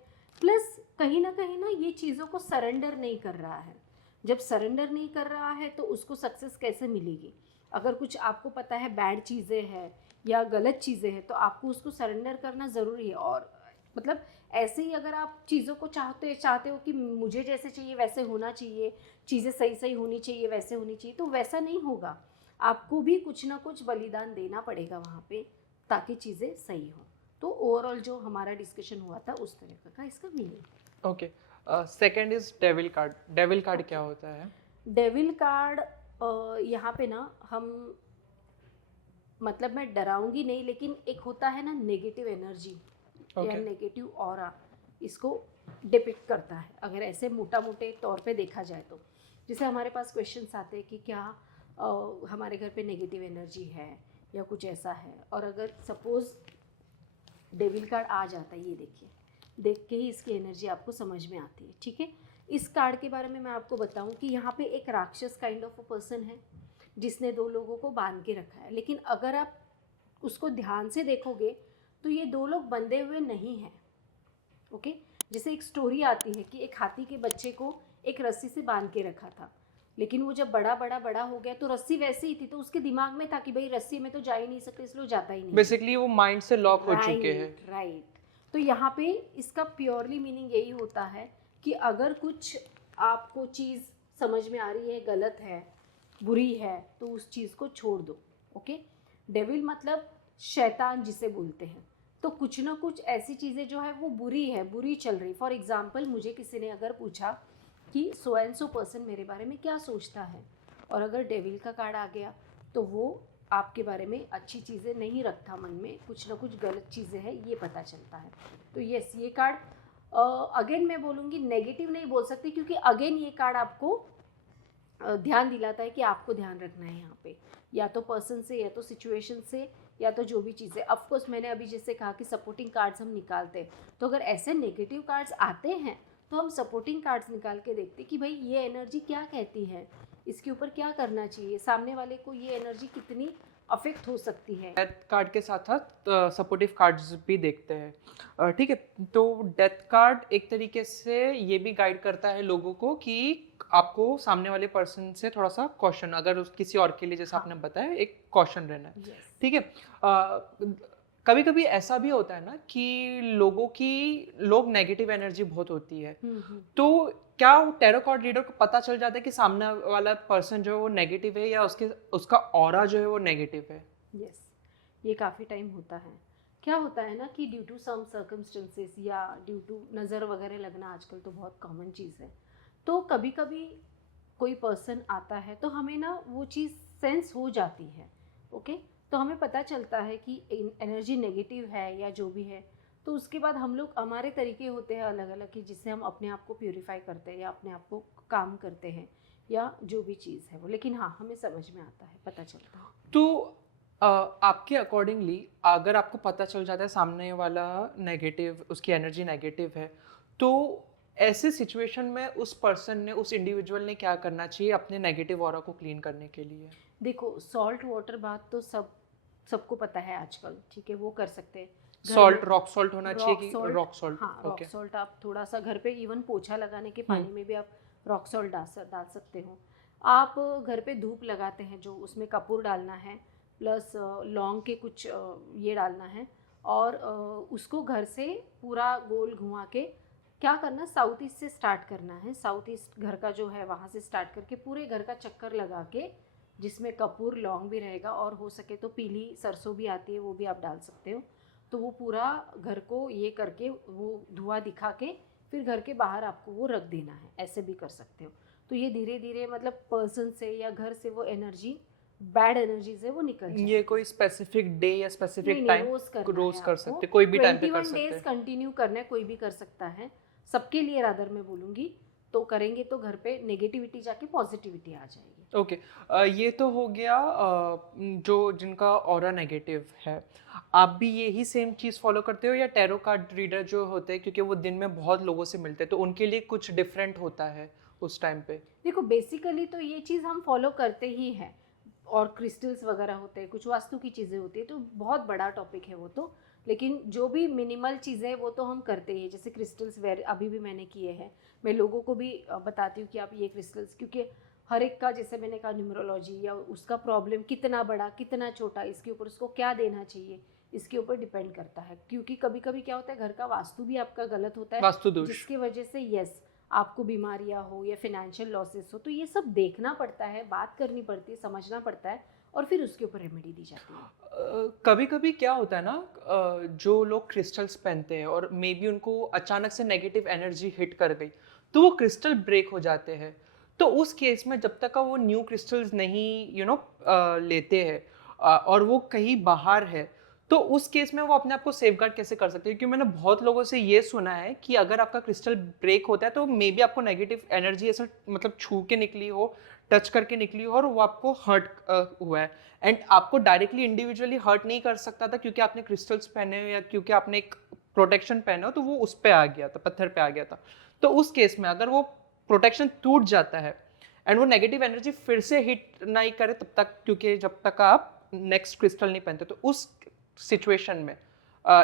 प्लस कहीं ना ये चीज़ों को सरेंडर नहीं कर रहा है। जब सरेंडर नहीं कर रहा है तो उसको सक्सेस कैसे मिलेगी? अगर कुछ आपको पता है बैड चीज़ें हैं या गलत चीज़ें हैं तो आपको उसको सरेंडर करना ज़रूरी है। और मतलब ऐसे ही अगर आप चीज़ों को चाहते हो कि मुझे जैसे चाहिए वैसे होना चाहिए, चीज़ें सही सही होनी चाहिए, वैसे होनी चाहिए, तो वैसा नहीं होगा। आपको भी कुछ ना कुछ बलिदान देना पड़ेगा वहाँ पे, ताकि चीज़ें सही हो। तो ओवरऑल जो हमारा डिस्कशन हुआ था उस तरह का इसका meaning. Okay, second is devil card. Devil card क्या ओके, होता है? डेविल कार्ड यहाँ पे ना हम मतलब मैं डराऊंगी नहीं, लेकिन एक होता है ना नेगेटिव एनर्जी या ओके। नेगेटिव ऑरा, इसको डिपिक्ट करता है अगर ऐसे मोटा मोटे तौर पे देखा जाए तो। जैसे हमारे पास क्वेश्चंस आते हैं कि क्या हमारे घर पे नेगेटिव एनर्जी है या कुछ ऐसा है, और अगर सपोज डेविल कार्ड आ जाता है, ये देखिए, देख के ही इसकी एनर्जी आपको समझ में आती है, ठीक है। इस कार्ड के बारे में मैं आपको बताऊं कि यहाँ पे एक राक्षस काइंड ऑफ अ पर्सन है जिसने दो लोगों को बांध के रखा है, लेकिन अगर आप उसको ध्यान से देखोगे तो ये दो लोग बंधे हुए नहीं हैं, ओके। जैसे एक स्टोरी आती है कि एक हाथी के बच्चे को एक रस्सी से बांध के रखा था, लेकिन वो जब बड़ा बड़ा बड़ा हो गया तो रस्सी वैसे ही थी, तो उसके दिमाग में था कि भाई रस्सी में तो जा ही नहीं सकते, इसलिए वो जाता ही नहीं है। बेसिकली वो माइंड से लॉक हो चुके हैं। Right right. तो यहाँ पे इसका प्योरली मीनिंग यही होता है कि अगर कुछ आपको चीज़ समझ में आ रही है गलत है, बुरी है, तो उस चीज़ को छोड़ दो, ओके। डेविल मतलब शैतान जिसे बोलते हैं। तो कुछ ना कुछ ऐसी चीज़ें जो है वो बुरी है, बुरी चल रही। फॉर एग्जाम्पल मुझे किसी ने अगर पूछा कि सो एंड सो पर्सन मेरे बारे में क्या सोचता है, और अगर डेविल का कार्ड आ गया तो वो आपके बारे में अच्छी चीज़ें नहीं रखता मन में, कुछ ना कुछ गलत चीज़ें हैं, ये पता चलता है। तो यस, ये कार्ड अगेन मैं बोलूँगी नेगेटिव नहीं बोल सकती, क्योंकि अगेन ये कार्ड आपको ध्यान दिलाता है कि आपको ध्यान रखना है यहाँ पे, या तो पर्सन से, या तो सिचुएशन से, या तो जो भी चीज़ें। ऑफकोर्स मैंने अभी जैसे कहा कि सपोर्टिंग कार्ड्स हम निकालते हैं, तो अगर ऐसे नेगेटिव कार्ड्स आते हैं तो हम सपोर्टिंग कार्ड्स निकाल के देखते कि भाई ये एनर्जी क्या कहती है, इसके ऊपर क्या करना चाहिए, सामने वाले को ये एनर्जी कितनी अफेक्ट हो सकती है। डेथ कार्ड के साथ साथ सपोर्टिव कार्ड्स भी देखते हैं, ठीक है। तो डेथ कार्ड एक तरीके से ये भी गाइड करता है लोगों को कि आपको सामने वाले पर्सन से थोड़ा सा कॉशन, अगर किसी और के लिए जैसा हाँ। आपने बताया, एक कॉशन रहना है, यस। ठीक है। कभी कभी ऐसा भी होता है ना कि लोग नेगेटिव एनर्जी बहुत होती है, तो क्या टैरो कार्ड रीडर को पता चल जाता है कि सामने वाला पर्सन जो है वो नेगेटिव है, या उसका ऑरा जो है वो नेगेटिव है? यस, ये काफ़ी टाइम होता है। क्या होता है ना कि ड्यू टू सम सर्कमस्टेंसेस या ड्यू टू नज़र वगैरह लगना आजकल तो बहुत कॉमन चीज़ है, तो कभी कभी कोई पर्सन आता है तो हमें ना वो चीज़ सेंस हो जाती है, ओके। तो हमें पता चलता है कि एनर्जी नेगेटिव है या जो भी है, तो उसके बाद हम लोग, हमारे तरीके होते हैं अलग अलग कि जिससे हम अपने आप को प्यूरिफाई करते हैं या अपने आप को काम करते हैं, या जो भी चीज़ है वो। लेकिन हाँ, हमें समझ में आता है, पता चलता है। तो आपके अकॉर्डिंगली अगर आपको पता चल जाता है सामने वाला नेगेटिव, उसकी एनर्जी नेगेटिव है, तो ऐसे सिचुएशन में उस पर्सन ने, उस इंडिविजुअल ने क्या करना चाहिए अपने नेगेटिव ऑरा को क्लीन करने के लिए? देखो, सॉल्ट वाटर बात तो सबको पता है आजकल, ठीक है, वो कर सकते हैं। घर सॉल्ट, में रॉक सॉल्ट होना चाहिए रॉक कि सॉल्ट, रॉक सॉल्ट? हाँ रॉक ओके। सॉल्ट आप थोड़ा सा घर पे इवन पोछा लगाने के पानी में भी आप रॉक सॉल्ट डाल सकते हो। आप घर पे धूप लगाते हैं जो उसमें कपूर डालना है, प्लस लौंग के कुछ ये डालना है, और उसको घर से पूरा गोल घुमा के क्या करना, साउथ ईस्ट से स्टार्ट करना है। साउथ ईस्ट घर का जो है वहाँ से स्टार्ट करके पूरे घर का चक्कर लगा के, जिसमें कपूर लौंग भी रहेगा, और हो सके तो पीली सरसों भी आती है वो भी आप डाल सकते हो। तो वो पूरा घर को ये करके वो धुआं दिखा के फिर घर के बाहर आपको वो रख देना है, ऐसे भी कर सकते हो। तो ये धीरे धीरे मतलब पर्सन से या घर से वो एनर्जी, बैड एनर्जी से वो निकल जाए। ये कोई स्पेसिफिक डे या नहीं स्पेसिफिक नहीं, टाइम? रोज करना रोज है कर आपको, सकते, कोई भी टाइम पे कर 21 सकते डेज हैं? कंटिन्यू करना है, कोई भी कर सकता है। सबके लिए रादर मैं बोलूँगी, तो करेंगे तो घर पे नेगेटिविटी जाके पॉजिटिविटी आ जाएगी। ओके। ये तो हो गया जो जिनका ऑरा नेगेटिव है। आप भी यही सेम चीज़ फॉलो करते हो, या टैरो कार्ड रीडर जो होते हैं, क्योंकि वो दिन में बहुत लोगों से मिलते हैं, तो उनके लिए कुछ डिफरेंट होता है उस टाइम पे? देखो, बेसिकली तो ये चीज़ हम फॉलो करते ही हैं, और क्रिस्टल्स वगैरह होते हैं, कुछ वास्तु की चीज़ें होती है, तो बहुत बड़ा टॉपिक है वो तो। लेकिन जो भी मिनिमल चीज़ें हैं वो तो हम करते ही हैं। जैसे क्रिस्टल्स वेयर अभी भी मैंने किए हैं, मैं लोगों को भी बताती हूँ कि आप ये क्रिस्टल्स, क्योंकि हर एक का, जैसे मैंने कहा, न्यूमरोलॉजी या उसका प्रॉब्लम कितना बड़ा कितना छोटा, इसके ऊपर उसको क्या देना चाहिए, इसके ऊपर डिपेंड करता है। क्योंकि कभी कभी क्या होता है, घर का वास्तु भी आपका गलत होता है, वास्तु दोष। जिसकी वजह से यस आपको बीमारियां हो या फिनेंशियल लॉसेस हो, तो ये सब देखना पड़ता है, बात करनी पड़ती है, समझना पड़ता है, और फिर उसके ऊपर रेमेडी दी जाती है। कभी कभी क्या होता है ना, जो लोग क्रिस्टल्स पहनते हैं और मे बी उनको अचानक से नेगेटिव एनर्जी हिट कर गई, तो वो क्रिस्टल ब्रेक हो जाते हैं। तो उस केस में जब तक का वो न्यू क्रिस्टल्स नहीं लेते हैं, और वो कहीं बाहर है, तो उस केस में वो अपने आप को सेफगार्ड कैसे कर सकते हैं? क्योंकि मैंने बहुत लोगों से ये सुना है कि अगर आपका क्रिस्टल ब्रेक होता है तो मे बी आपको नेगेटिव एनर्जी ऐसा मतलब छू के निकली हो, टच करके निकली हो और वो आपको हर्ट हुआ है। एंड आपको डायरेक्टली इंडिविजुअली हर्ट नहीं कर सकता था क्योंकि आपने क्रिस्टल्स पहने हो या क्योंकि आपने एक प्रोटेक्शन पहने हो, तो वो उस पे आ गया था, पत्थर पे आ गया था। तो उस केस में अगर वो प्रोटेक्शन टूट जाता है एंड वो नेगेटिव एनर्जी फिर से हिट नहीं करे तब तक, क्योंकि जब तक आप नेक्स्ट क्रिस्टल नहीं पहनते, तो उस सिचुएशन में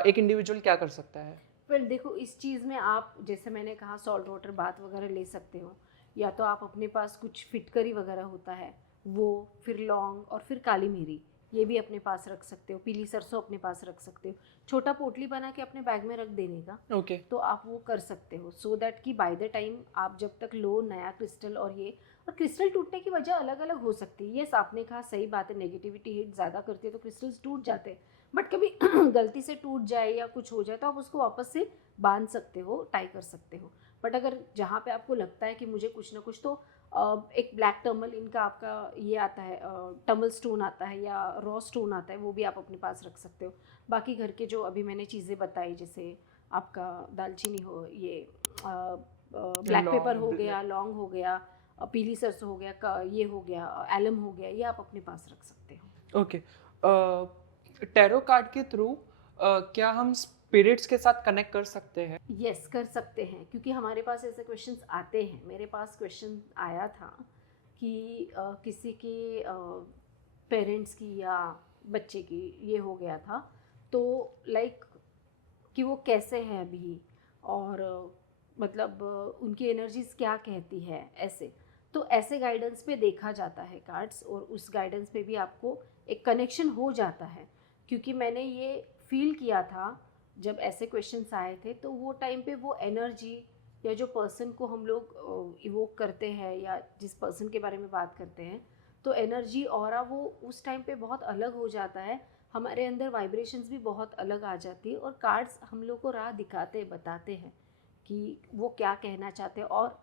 एक इंडिविजुअल क्या कर सकता है? वेल देखो, इस चीज़ में आप जैसे मैंने कहा सॉल्ट वाटर बाथ वगैरह ले सकते हो, या तो आप अपने पास कुछ फिटकरी वगैरह होता है वो, फिर लौंग और फिर काली मिरी, ये भी अपने पास रख सकते हो, पीली सरसों अपने पास रख सकते हो, छोटा पोटली बना के अपने बैग में रख देने का। ओके। तो आप वो कर सकते हो सो दैट कि बाय द टाइम आप जब तक लो नया क्रिस्टल, और क्रिस्टल टूटने की वजह अलग अलग हो सकती है। यस, आपने कहा सही बात है, नेगेटिविटी हिट ज़्यादा करती है तो क्रिस्टल्स टूट जाते हैं, बट कभी गलती से टूट जाए या कुछ हो जाए तो आप उसको वापस से बांध सकते हो, टाई कर सकते हो। बट अगर जहाँ पे आपको लगता है कि मुझे कुछ ना कुछ, तो एक ब्लैक टर्मल इनका आपका ये आता है, टर्मल स्टोन आता है या रॉ स्टोन आता है, वो भी आप अपने पास रख सकते हो। बाकी घर के जो अभी मैंने चीज़ें बताई, जैसे आपका दालचीनी हो, ये ब्लैक पेपर हो लॉन्ग। गया, लौंग हो गया, पीली सरसों हो गया, ये हो गया, एलम हो गया, ये आप अपने पास रख सकते हो। ओके। टैरो कार्ड के थ्रू क्या हम स्पिरिट्स के साथ कनेक्ट कर सकते हैं? यस, कर सकते हैं, क्योंकि हमारे पास ऐसे क्वेश्चंस आते हैं। मेरे पास क्वेश्चन आया था कि किसी के पेरेंट्स की या बच्चे की ये हो गया था, तो लाइक कि वो कैसे हैं अभी, और मतलब उनकी एनर्जीज क्या कहती है, ऐसे। तो ऐसे गाइडेंस पे देखा जाता है कार्ड्स, और उस गाइडेंस पे भी आपको एक कनेक्शन हो जाता है। क्योंकि मैंने ये फील किया था जब ऐसे क्वेश्चंस आए थे, तो वो टाइम पे वो एनर्जी या जो पर्सन को हम लोग इवोक करते हैं या जिस पर्सन के बारे में बात करते हैं, तो एनर्जी ऑरा वो उस टाइम पे बहुत अलग हो जाता है, हमारे अंदर वाइब्रेशंस भी बहुत अलग आ जाती है, और कार्ड्स हम लोग को राह दिखाते हैं, बताते हैं कि वो क्या कहना चाहते हैं, और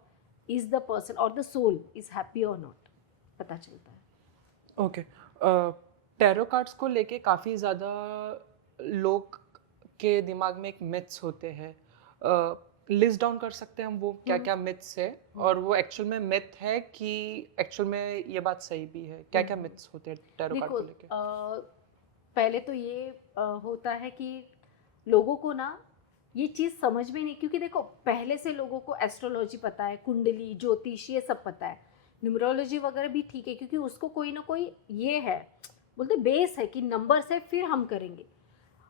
इज़ द पर्सन और द सोल इज़ हैप्पी और नॉट, पता चलता है। ओके। टैरो कार्ड्स को लेके काफ़ी ज़्यादा लोग के दिमाग में एक मिथ्स होते हैं। लिस्ट डाउन कर सकते हैं हम वो क्या क्या मिथ्स है, और वो एक्चुअल में मिथ है कि एक्चुअल में ये बात सही भी है? क्या क्या मिथ्स होते हैं टैरो कार्ड देखो, को लेके? पहले तो ये होता है कि लोगों को ना ये चीज़ समझ में नहीं, क्योंकि देखो पहले से लोगों को एस्ट्रोलॉजी पता है, कुंडली ज्योतिष ये सब पता है, न्यूमरोलॉजी वगैरह भी ठीक है, क्योंकि उसको कोई ना कोई ये है, बोलते बेस है कि नंबर से फिर हम करेंगे।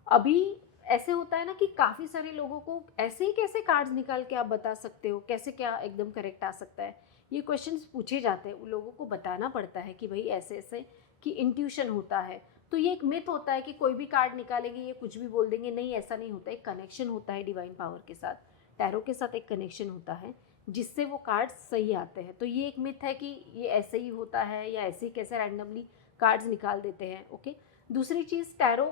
अभी ऐसे होता है ना कि काफ़ी सारे लोगों को ऐसे ही कैसे कार्ड्स निकाल के आप बता सकते हो, कैसे क्या एकदम करेक्ट आ सकता है, ये क्वेश्चंस पूछे जाते हैं। उन लोगों को बताना पड़ता है कि भाई ऐसे ऐसे कि इंट्यूशन होता है। तो ये एक मिथ होता है कि कोई भी कार्ड निकालेंगे ये कुछ भी बोल देंगे, नहीं ऐसा नहीं होता। एक कनेक्शन होता है डिवाइन पावर के साथ, टैरो के साथ एक कनेक्शन होता है जिससे वो कार्ड्स सही आते हैं। तो ये एक मिथ है कि ये ऐसे ही होता है या ऐसे ही कैसे रैंडमली कार्ड्स निकाल देते हैं। ओके, दूसरी चीज़, टैरो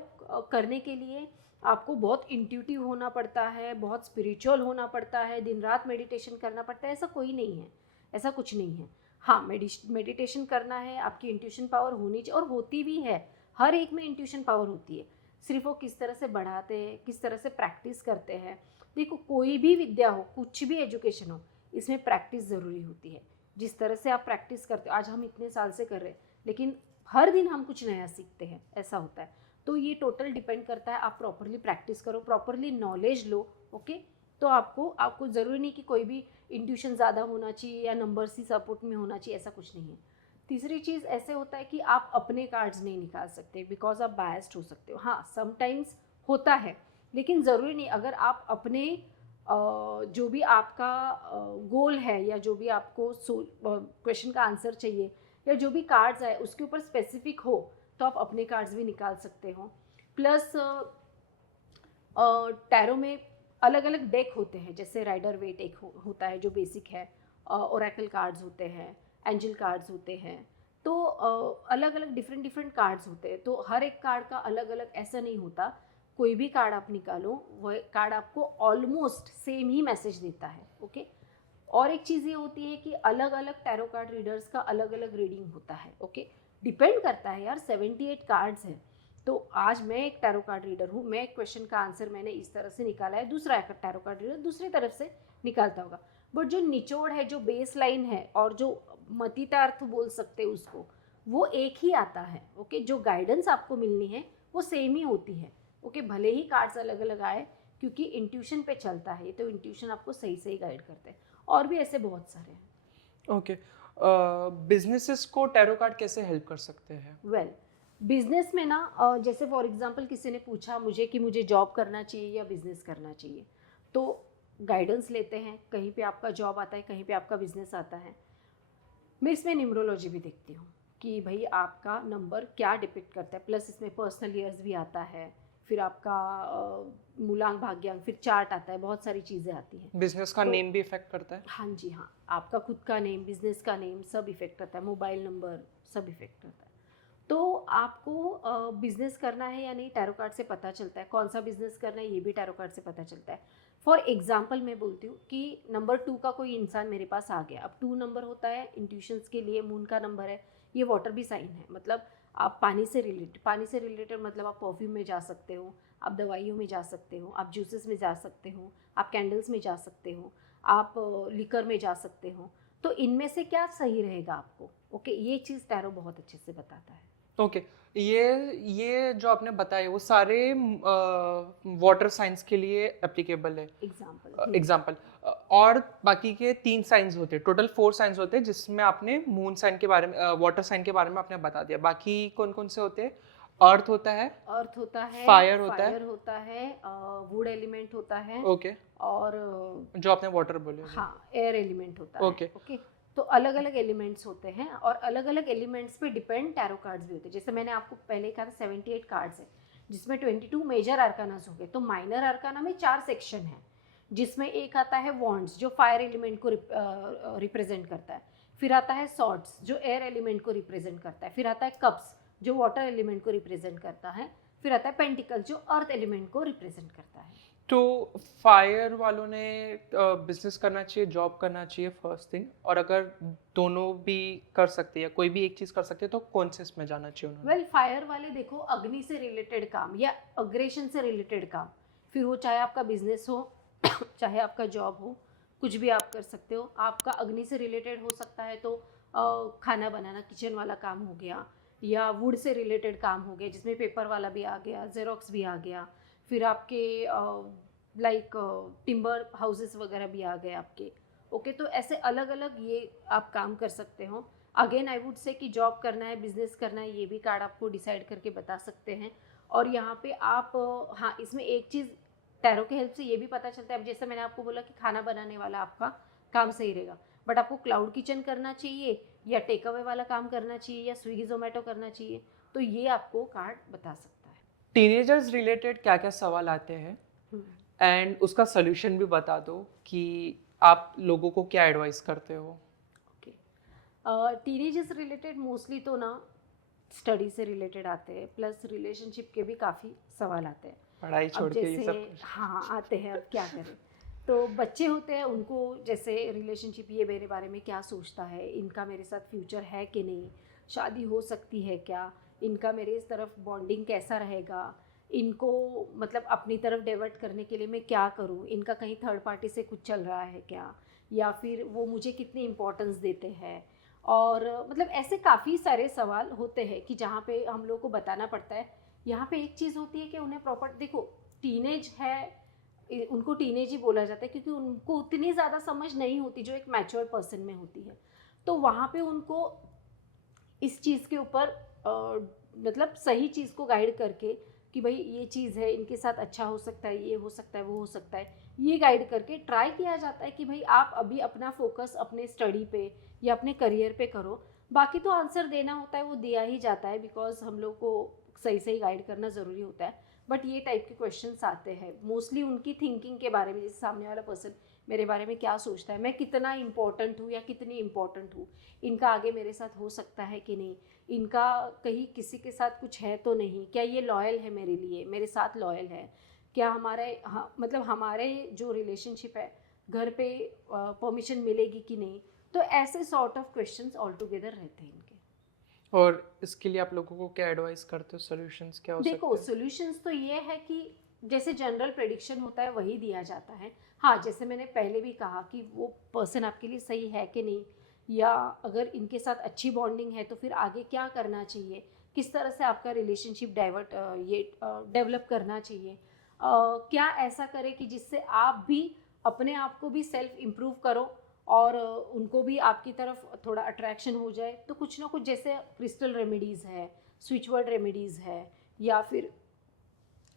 करने के लिए आपको बहुत इंट्यूटिव होना पड़ता है, बहुत स्पिरिचुअल होना पड़ता है, दिन रात मेडिटेशन करना पड़ता है, ऐसा कोई नहीं है, ऐसा कुछ नहीं है। हाँ, मेडिटेशन करना है, आपकी इंट्यूशन पावर होनी चाहिए, और होती भी है, हर एक में इंट्यूशन पावर होती है। सिर्फ वो किस तरह से बढ़ाते हैं, किस तरह से प्रैक्टिस करते हैं। देखो, कोई भी विद्या हो, कुछ भी एजुकेशन हो, इसमें प्रैक्टिस ज़रूरी होती है। जिस तरह से आप प्रैक्टिस करते हो, आज हम इतने साल से कर रहे हैं, लेकिन हर दिन हम कुछ नया सीखते हैं, ऐसा होता है। तो ये टोटल डिपेंड करता है, आप प्रॉपरली प्रैक्टिस करो, प्रॉपरली नॉलेज लो। ओके, तो आपको ज़रूरी नहीं कि कोई भी इंट्यूशन ज़्यादा होना चाहिए या नंबर्स ही सपोर्ट में होना चाहिए, ऐसा कुछ नहीं है। तीसरी चीज़, ऐसे होता है कि आप अपने कार्ड्स नहीं निकाल सकते बिकॉज आप बायस्ड हो सकते हो। हाँ, समटाइम्स होता है, लेकिन ज़रूरी नहीं। अगर आप अपने जो भी आपका गोल है या जो भी आपको क्वेश्चन का आंसर चाहिए या जो भी कार्ड्स आए उसके ऊपर स्पेसिफिक हो, तो आप अपने कार्ड्स भी निकाल सकते हो। प्लस टैरो में अलग अलग डेक होते हैं, जैसे राइडर वेट एक होता है जो बेसिक है, ओरेकल कार्ड्स होते हैं, एंजल कार्ड्स होते हैं। तो अलग अलग डिफरेंट डिफरेंट कार्ड्स होते हैं, तो हर एक कार्ड का अलग अलग ऐसा नहीं होता। कोई भी कार्ड आप निकालो, वह कार्ड आपको ऑलमोस्ट सेम ही मैसेज देता है। ओके, और एक चीज़ ये होती है कि अलग अलग टैरो कार्ड रीडर्स का अलग अलग रीडिंग होता है। ओके, डिपेंड करता है यार, 78 कार्ड्स हैं। तो आज मैं एक टैरो कार्ड रीडर हूँ, मैं एक क्वेश्चन का आंसर मैंने इस तरह से निकाला है, दूसरा एक टैरो कार्ड रीडर दूसरी तरफ से निकालता होगा, बट जो निचोड़ है, जो बेस लाइन है और जो मतीतार्थ बोल सकते हैं उसको, वो एक ही आता है। ओके, जो गाइडेंस आपको मिलनी है वो सेम ही होती है। ओके, भले ही कार्ड्स अलग अलग आए, क्योंकि इंट्यूशन पे चलता है, तो इंट्यूशन आपको सही सही गाइड करते हैं। और भी ऐसे बहुत सारे हैं। ओके, बिजनेसेस को टैरो कार्ड कैसे हेल्प कर सकते हैं? वेल, बिजनेस में ना जैसे फॉर एग्जांपल किसी ने पूछा मुझे कि मुझे जॉब करना चाहिए या बिजनेस करना चाहिए, तो गाइडेंस लेते हैं, कहीं पे आपका जॉब आता है, कहीं पे आपका बिजनेस आता है। मैं इसमें न्यूमरोलॉजी भी देखती हूँ कि भाई आपका नंबर क्या डिपिक्ट करता है, प्लस इसमें पर्सनल ईयर्स भी आता है, फिर आपका मूलांक भाग्यांक, फिर चार्ट आता है, बहुत सारी चीज़ें आती हैं। बिजनेस का तो नेम भी इफेक्ट करता है? हाँ जी हाँ, आपका खुद का नेम, बिजनेस का नेम सब इफेक्ट करता है, मोबाइल नंबर सब इफेक्ट करता है। तो आपको बिजनेस करना है या नहीं, टैरो कार्ड से पता चलता है। कौन सा बिजनेस करना है ये भी टैरो कार्ड से पता चलता है। फॉर एग्जाम्पल मैं बोलती हूँ कि नंबर 2 का कोई इंसान मेरे पास आ गया। अब 2 नंबर होता है इंट्यूशंस के लिए, मून का नंबर है, ये वाटर भी साइन है, मतलब आप पानी से रिलेटेड मतलब आप परफ्यूम में जा सकते हो, आप दवाइयों में जा सकते हो, आप जूसेस में जा सकते हो, आप कैंडल्स में जा सकते हो, आप लिकर में जा सकते हो। तो इनमें से क्या सही रहेगा आपको? ओके, ये चीज़ टैरो बहुत अच्छे से बताता है। ओके, ये जो आपने बताए वो सारे वाटर साइंस के लिए एप्लीकेबल है? एग्जाम्पल। एग्जाम्पल, और बाकी के 3 साइंस होते हैं, टोटल 4 साइंस होते हैं, जिसमें आपने मून साइन के बारे में, वाटर साइन के बारे में आपने बता दिया। बाकी कौन कौन से होते हैं? अर्थ होता है, अर्थ होता है, फायर होता है, फायर होता है, वुड एलिमेंट होता है, ओके, और जो आपने वाटर बोले। हाँ, एयर एलिमेंट होता है। ओके, ओके, तो अलग अलग एलिमेंट्स होते हैं, और अलग अलग एलिमेंट्स पे डिपेंड टैरो कार्ड्स भी होते हैं। जैसे मैंने आपको पहले कहा था 78 कार्ड्स है, जिसमें 22 मेजर आर्कानास हो गए। तो माइनर आर्काना में 4 सेक्शन है, जिसमें एक आता है वॉन्ड्स, जो फायर एलिमेंट को रिप्रेजेंट करता है। फिर आता है सॉर्ड्स, जो एयर एलिमेंट को रिप्रेजेंट करता है। फिर आता है कप्स, जो वाटर एलिमेंट को रिप्रेजेंट करता है। फिर आता है पेंटिकल, जो अर्थ एलिमेंट को रिप्रेजेंट करता है। तो फायर वालों ने बिजनेस करना चाहिए, जॉब करना चाहिए, फर्स्ट थिंग, और अगर दोनों भी कर सकते हैं, कोई भी एक चीज़ कर सकते हैं, तो कौन से इसमें जाना चाहिए उन्होंने? वेल, फायर वाले देखो, अग्नि से रिलेटेड काम या अग्रेशन से रिलेटेड काम, फिर वो चाहे आपका बिजनेस हो चाहे आपका जॉब हो, कुछ भी आप कर सकते हो। आपका अग्नि से रिलेटेड हो सकता है तो खाना बनाना, किचन वाला काम हो गया, या वुड से रिलेटेड काम हो गया, जिसमें पेपर वाला भी आ गया, जेरोक्स भी आ गया, फिर आपके लाइक टिम्बर हाउसेस वगैरह भी आ गए आपके। ओके, तो ऐसे अलग अलग ये आप काम कर सकते हो। अगेन आई वुड से कि जॉब करना है, बिजनेस करना है, ये भी कार्ड आपको डिसाइड करके बता सकते हैं। और यहाँ पे आप हाँ, इसमें एक चीज़ टैरो के हेल्प से ये भी पता चलता है। अब जैसे मैंने आपको बोला कि खाना बनाने वाला आपका काम सही रहेगा, बट आपको क्लाउड किचन करना चाहिए, या टेक अवे वाला काम करना चाहिए, या स्विगी जोमेटो करना चाहिए, तो ये आपको कार्ड बता सकता है। टीनेजर्स रिलेटेड क्या क्या सवाल आते हैं, एंड उसका सोल्यूशन भी बता दो कि आप लोगों को क्या एडवाइस करते हो? ओके, टीनेजर्स रिलेटेड मोस्टली तो ना स्टडी से रिलेटेड आते हैं, प्लस रिलेशनशिप के भी काफ़ी सवाल आते हैं। पढ़ाई अब छोड़ के ये जैसे सब? हाँ, आते हैं, अब क्या करें। तो बच्चे होते हैं, उनको जैसे रिलेशनशिप, ये मेरे बारे में क्या सोचता है, इनका मेरे साथ फ्यूचर है कि नहीं, शादी हो सकती है क्या, इनका मेरे इस तरफ बॉन्डिंग कैसा रहेगा, इनको मतलब अपनी तरफ डाइवर्ट करने के लिए मैं क्या करूं, इनका कहीं थर्ड पार्टी से कुछ चल रहा है क्या, या फिर वो मुझे कितनी इम्पोर्टेंस देते हैं। और मतलब ऐसे काफ़ी सारे सवाल होते हैं कि जहाँ पे हम लोग को बताना पड़ता है। यहाँ पे एक चीज़ होती है कि उन्हें प्रॉपर देखो, टीनेज है, उनको टीनेज ही बोला जाता है, क्योंकि उनको उतनी ज़्यादा समझ नहीं होती जो एक मैच्योर पर्सन में होती है। तो वहाँ पे उनको इस चीज़ के ऊपर मतलब सही चीज़ को गाइड करके कि भाई ये चीज़ है, इनके साथ अच्छा हो सकता है, ये हो सकता है, वो हो सकता है, ये गाइड करके ट्राई किया जाता है कि भाई आप अभी अपना फोकस अपने स्टडी पे या अपने करियर पे करो। बाकी तो आंसर देना होता है, वो दिया ही जाता है, बिकॉज हम लोग को सही सही गाइड करना ज़रूरी होता है। बट ये टाइप के क्वेश्चंस आते हैं मोस्टली उनकी थिंकिंग के बारे में, जैसे सामने वाला पर्सन मेरे बारे में क्या सोचता है, मैं कितना इंपॉर्टेंट हूँ या कितनी इंपॉर्टेंट हूँ, इनका आगे मेरे साथ हो सकता है कि नहीं, इनका कहीं किसी के साथ कुछ है तो नहीं, क्या ये लॉयल है मेरे लिए, मेरे साथ लॉयल है क्या, हमारे मतलब हमारे जो रिलेशनशिप है घर पे परमिशन मिलेगी कि नहीं। तो ऐसे sort of questions all together रहते हैं इनके। और इसके लिए आप लोगों को क्या एडवाइस करते हो, सॉल्यूशंस क्या हो देखो, सकते हैं? सॉल्यूशंस तो ये है कि जैसे जनरल प्रेडिक्शन होता है वही दिया जाता है। हाँ, जैसे मैंने पहले भी कहा कि वो पर्सन आपके लिए सही है कि नहीं, या अगर इनके साथ अच्छी बॉन्डिंग है तो फिर आगे क्या करना चाहिए, किस तरह से आपका रिलेशनशिप ये डेवलप करना चाहिए, क्या ऐसा करे कि जिससे आप भी अपने आप को भी सेल्फ इम्प्रूव करो और उनको भी आपकी तरफ थोड़ा अट्रैक्शन हो जाए। तो कुछ ना कुछ जैसे क्रिस्टल रेमेडीज़ है, स्विच वर्ड रेमेडीज़ है, या फिर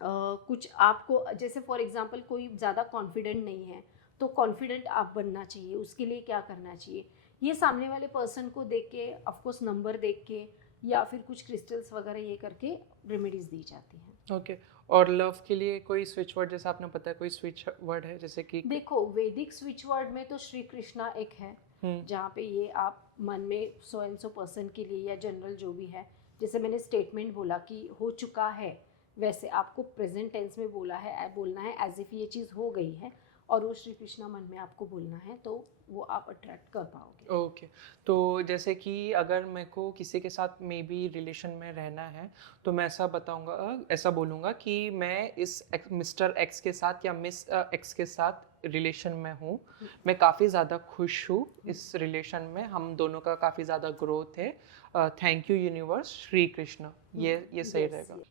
कुछ आपको जैसे फॉर एग्जांपल कोई ज़्यादा कॉन्फिडेंट नहीं है तो कॉन्फिडेंट आप बनना चाहिए, उसके लिए क्या करना चाहिए, ये सामने वाले पर्सन को देख के, ऑफकोर्स नंबर देख के, या फिर कुछ क्रिस्टल्स वगैरह ये करके रेमेडीज़ दी जाती हैं। ओके। और लव के लिए कोई स्विच वर्ड, जैसा आपने बताया, कोई स्विच वर्ड है जैसे कि? देखो, वैदिक स्विच वर्ड में तो श्री कृष्णा एक है, जहाँ पे ये आप मन में सो एंड सो पर्सन के लिए या जनरल जो भी है, जैसे मैंने स्टेटमेंट बोला कि हो चुका है, वैसे आपको प्रेजेंट टेंस में बोलना है एज इफ ये चीज़ हो गई है, और वो श्री कृष्णा मन में आपको बोलना है, तो वो आप अट्रैक्ट कर पाओगे। ओके। तो जैसे कि अगर मेरे को किसी के साथ मे बी रिलेशन में रहना है, तो मैं ऐसा बताऊंगा, ऐसा बोलूँगा कि मैं इस मिस्टर एक्स के साथ या मिस एक्स के साथ रिलेशन में हूँ, मैं काफ़ी ज़्यादा खुश हूँ इस रिलेशन में, हम दोनों का काफ़ी ज़्यादा ग्रोथ है, thank you universe, Shri Krishna, ये सही Yes, रहेगा। yes.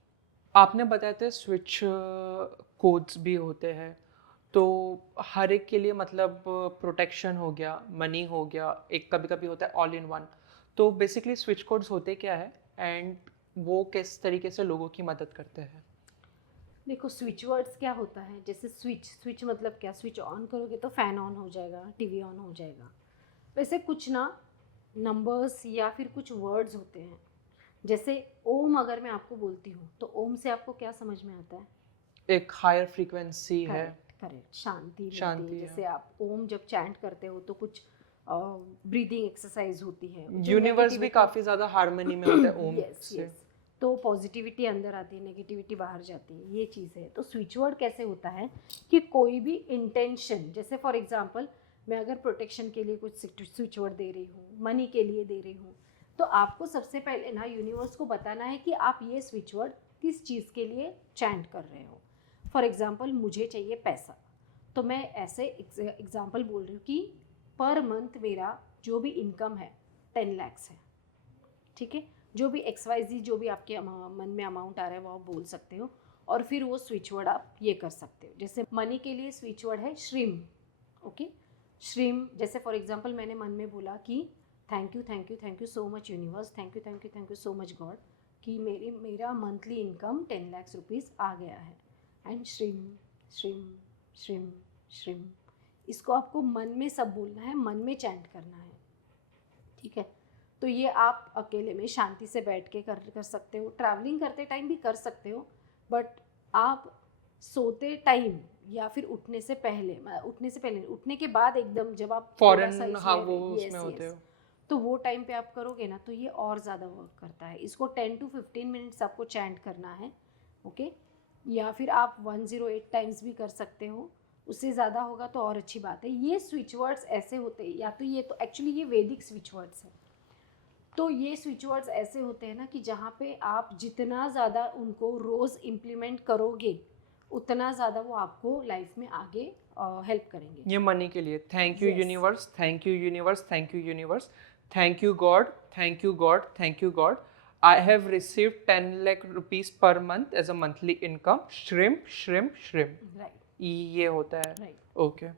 आपने बताया था स्विच कोड्स भी होते हैं, तो हर एक के लिए मतलब प्रोटेक्शन हो गया, मनी हो गया, एक कभी कभी होता है ऑल इन वन, तो बेसिकली स्विच कोड्स होते क्या है एंड वो किस तरीके से लोगों की मदद करते हैं? देखो, स्विच वर्ड्स क्या होता है, जैसे स्विच स्विच मतलब क्या, स्विच ऑन करोगे तो फैन ऑन हो जाएगा, टीवी ऑन हो जाएगा। वैसे कुछ ना नंबर्स या फिर कुछ वर्ड्स होते हैं, जैसे ओम अगर मैं आपको बोलती हूँ तो ओम से आपको क्या समझ में आता है? एक हायर फ्रीक्वेंसी है, करेक्ट, करेक्ट, शांति मिलती है। शांति है। जैसे आप ओम जब चैंट करते हो तो कुछ ब्रीदिंग एक्सरसाइज होती है, जो यूनिवर्स भी नेगेटिविटी। काफ़ी ज़्यादा हारमनी में होता है ओम यस, से। यस। तो पॉजिटिविटी अंदर आती है, नेगेटिविटी बाहर जाती है, ये चीज़ है। तो स्विच वर्ड कैसे होता है कि कोई भी इंटेंशन, जैसे फॉर एग्जांपल मैं अगर प्रोटेक्शन के लिए कुछ स्विच वर्ड दे रही हूँ, मनी के लिए दे रही हूँ, तो आपको सबसे पहले ना यूनिवर्स को बताना है कि आप ये स्विच वर्ड किस चीज़ के लिए चैंट कर रहे हो। फॉर एग्जांपल मुझे चाहिए पैसा, तो मैं ऐसे एग्जांपल बोल रही हूँ कि पर मंथ मेरा जो भी इनकम है 10 lakhs है, ठीक है। जो भी XYZ जो भी आपके मन में अमाउंट आ रहा है वो आप बोल सकते हो, और फिर वो स्विच वर्ड आप ये कर सकते हो। जैसे मनी के लिए स्विच वर्ड है श्रिम, ओके, श्रिम। जैसे फॉर एग्जांपल मैंने मन में बोला कि thank you so much universe, thank you so much God, कि मेरा मंथली इनकम 10 lakhs रुपीज़ आ गया है, एंड श्रिम श्रिम श्रिम श्रिम। इसको आपको मन में सब बोलना है, मन में चैंट करना है, ठीक है। तो ये आप अकेले में शांति से बैठ के कर सकते हो, ट्रैवलिंग करते टाइम भी कर सकते हो, बट आप सोते टाइम या फिर उठने के बाद एकदम जब आप थोड़ा सा फॉरेन, हाँ, इसमें, वो उसमें यस होते यस, हो। तो वो टाइम पे आप करोगे ना तो ये और ज़्यादा वर्क करता है। इसको 10 to 15 मिनट्स आपको चैंट करना है, ओके। या फिर आप 108 टाइम्स भी कर सकते हो, उससे ज़्यादा होगा तो और अच्छी बात है। ये स्विच वर्ड्स ऐसे होते हैं, या तो ये तो एक्चुअली ये वैदिक स्विच वर्ड्स है। तो ये स्विच वर्ड्स ऐसे होते हैं ना कि जहाँ पे आप जितना ज़्यादा उनको रोज़ इम्प्लीमेंट करोगे उतना ज़्यादा वो आपको लाइफ में आगे हेल्प करेंगे। ये मनी के लिए thank you yes, universe, thank you universe, thank you universe, thank you God, thank you God, thank you God, I have received 10 lakh rupees per month as a monthly income, श्रिम श्रिम श्रिम, right, ये होता है। Right, okay. ठीक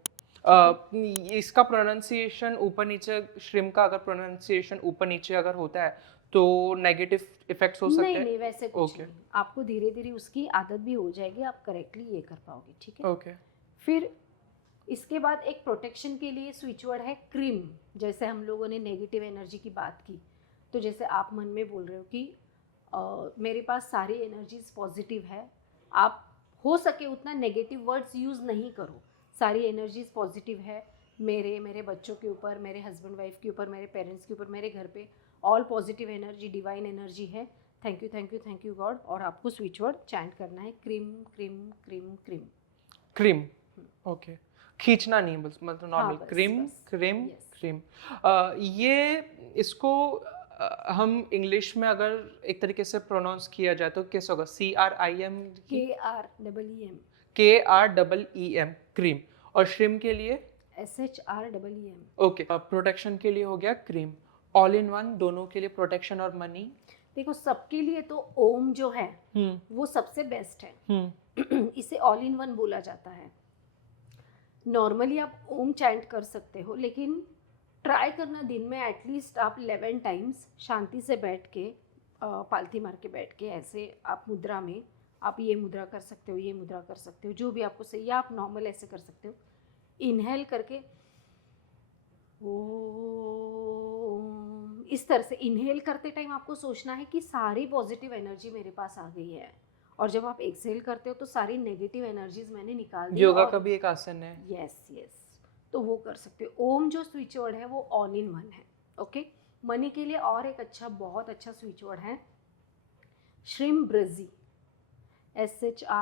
है। इसका pronunciation ऊपर नीचे, श्रिम का अगर प्रोनाउंसिएशन ऊपर नीचे अगर होता है तो नेगेटिव इफेक्ट्स हो सकते नहीं हैं? नहीं, वैसे कुछ ओके, नहीं, आपको धीरे धीरे उसकी आदत भी हो जाएगी, आप करेक्टली ये कर पाओगे, ठीक है। ओके। फिर इसके बाद एक प्रोटेक्शन के लिए स्विच वर्ड है क्रीम। जैसे हम लोगों ने नेगेटिव एनर्जी की बात की, तो जैसे आप मन में बोल रहे हो कि मेरे पास सारी एनर्जीज पॉजिटिव है, आप हो सके उतना नेगेटिव वर्ड्स यूज़ नहीं करो, सारी एनर्जीज पॉजिटिव है, मेरे बच्चों के ऊपर, मेरे हस्बैंड वाइफ के ऊपर, मेरे पेरेंट्स के ऊपर, मेरे घर पे all positive energy, divine energy है, थैंक यू गॉड। और आपको स्विच वर्ड चैंट करना है cream cream cream cream. Cream, okay. खींचना नहीं, बस मतलब हाँ, नॉर्मल बस क्रीम बस, क्रीम यस। क्रीम। ये इसको हम इंग्लिश में अगर एक तरीके से प्रोनाउंस किया जाए तो कैसे होगा? CRIM की KREEM KREEM क्रीम, और श्रिम के लिए SHREEM। ओके, प्रोटेक्शन के लिए हो गया क्रीम, ऑल इन वन दोनों के लिए प्रोटेक्शन और मनी। देखो सबके लिए तो ओम जो है वो सबसे बेस्ट है। इसे ऑल इन वन बोला जाता है। नॉर्मली आप ओम चैंट कर सकते हो, लेकिन ट्राई करना दिन में एटलीस्ट आप 11 टाइम्स शांति से बैठ के पालथी मार के बैठ के ऐसे आप मुद्रा में, आप ये मुद्रा कर सकते हो, ये मुद्रा कर सकते हो, जो भी आपको सही, या आप नॉर्मल ऐसे कर सकते हो। इनहेल करके ओम, इस तरह से इनहेल करते टाइम आपको सोचना है कि सारी पॉजिटिव एनर्जी मेरे पास आ गई है, और जब आप एक्सहेल करते हो तो सारी नेगेटिव एनर्जीज मैंने निकाल दी। योगा और का भी एक आसन है। यस यस, तो वो कर सकते हो। ओम जो स्विच वर्ड है वो ऑल इन वन है। ओके, मनी के लिए और एक अच्छा, बहुत अच्छा स्विच वर्ड है श्रिम ब्रजी, SHREEMBRZEE।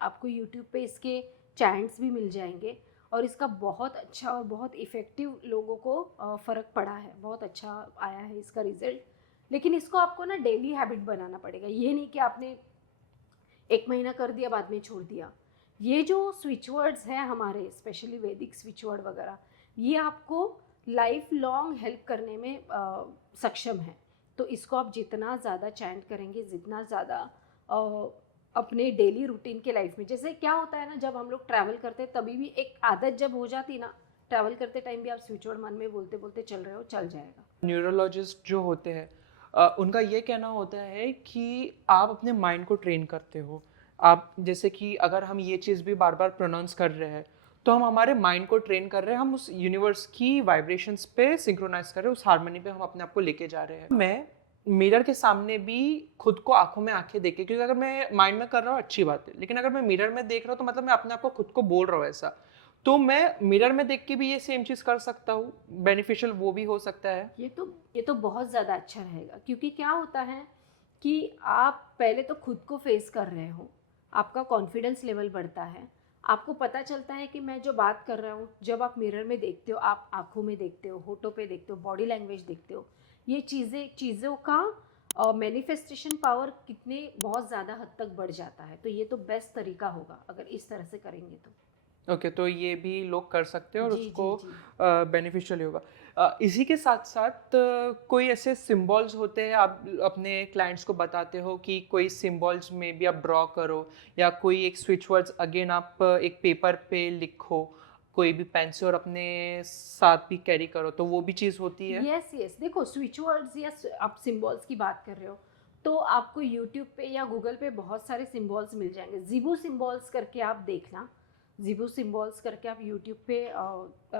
आपको यूट्यूब पे इसके चैंट्स भी मिल जाएंगे, और इसका बहुत अच्छा और बहुत इफ़ेक्टिव लोगों को फ़र्क पड़ा है, बहुत अच्छा आया है इसका रिजल्ट। लेकिन इसको आपको ना डेली हैबिट बनाना पड़ेगा, ये नहीं कि आपने एक महीना कर दिया बाद में छोड़ दिया। ये जो स्विच वर्ड्स हैं हमारे, स्पेशली वैदिक स्विच वर्ड वगैरह, ये आपको लाइफ लॉन्ग हेल्प करने में सक्षम है। तो इसको आप जितना ज़्यादा चैंट करेंगे, जितना ज़्यादा अपने डेली रूटीन के लाइफ में, जैसे क्या होता है ना, जब हम लोग ट्रैवल करते हैं तभी भी एक आदत जब हो जाती ना, ट्रैवल करते टाइम भी आप स्विच वर्ड मन में बोलते बोलते चल रहे हो, चल जाएगा। न्यूरोलॉजिस्ट जो होते हैं उनका ये कहना होता है कि आप अपने माइंड को ट्रेन करते हो। आप जैसे कि अगर हम ये चीज़ भी बार बार प्रोनाउंस कर रहे हैं तो हम हमारे माइंड को ट्रेन कर रहे हैं, हम उस यूनिवर्स की वाइब्रेशंस पे सिंक्रोनाइज कर रहे हैं, उस हारमोनी पे हम अपने आप को लेके जा रहे हैं। मैं मिरर के सामने भी खुद को आंखों में आंखें देके, क्योंकि अगर मैं माइंड में कर रहा हूँ अच्छी बात है, लेकिन अगर मैं मिरर में देख रहा हूँ तो मतलब मैं अपने आप को खुद को बोल रहा हूँ ऐसा, तो मैं मिरर में देख के भी ये सेम चीज़ कर सकता हूँ, बेनिफिशियल वो भी हो सकता है। ये तो बहुत ज़्यादा अच्छा रहेगा, क्योंकि क्या होता है कि आप पहले तो खुद को फेस कर रहे हो, आपका कॉन्फिडेंस लेवल बढ़ता है, आपको पता चलता है कि मैं जो बात कर रहा हूँ, जब आप मिरर में देखते हो, आप आंखों में देखते हो, होठों पे देखते हो, बॉडी लैंग्वेज देखते हो, ये चीज़ों का मैनिफेस्टेशन पावर कितने बहुत ज़्यादा हद तक बढ़ जाता है। तो ये तो बेस्ट तरीका होगा अगर इस तरह से करेंगे तो। ओके, तो ये भी लोग कर सकते हैं और जी उसको जी जी। बेनिफिशियल होगा। इसी के साथ साथ कोई ऐसे सिंबल्स होते हैं आप अपने क्लाइंट्स को बताते हो कि कोई सिंबल्स में भी आप ड्रॉ करो, या कोई एक स्विच वर्ड्स अगेन आप एक पेपर पे लिखो, कोई भी पेन से, और अपने साथ भी कैरी करो, तो वो भी चीज़ होती है? यस यस, देखो स्विच वर्ड्स या आप सिंबल्स की बात कर रहे हो, तो आपको यूट्यूब पे या गूगल पे बहुत सारे सिंबल्स मिल जाएंगे। जिबू सिंबल्स करके आप देखना, जिबू सिंबल्स करके आप यूट्यूब पे,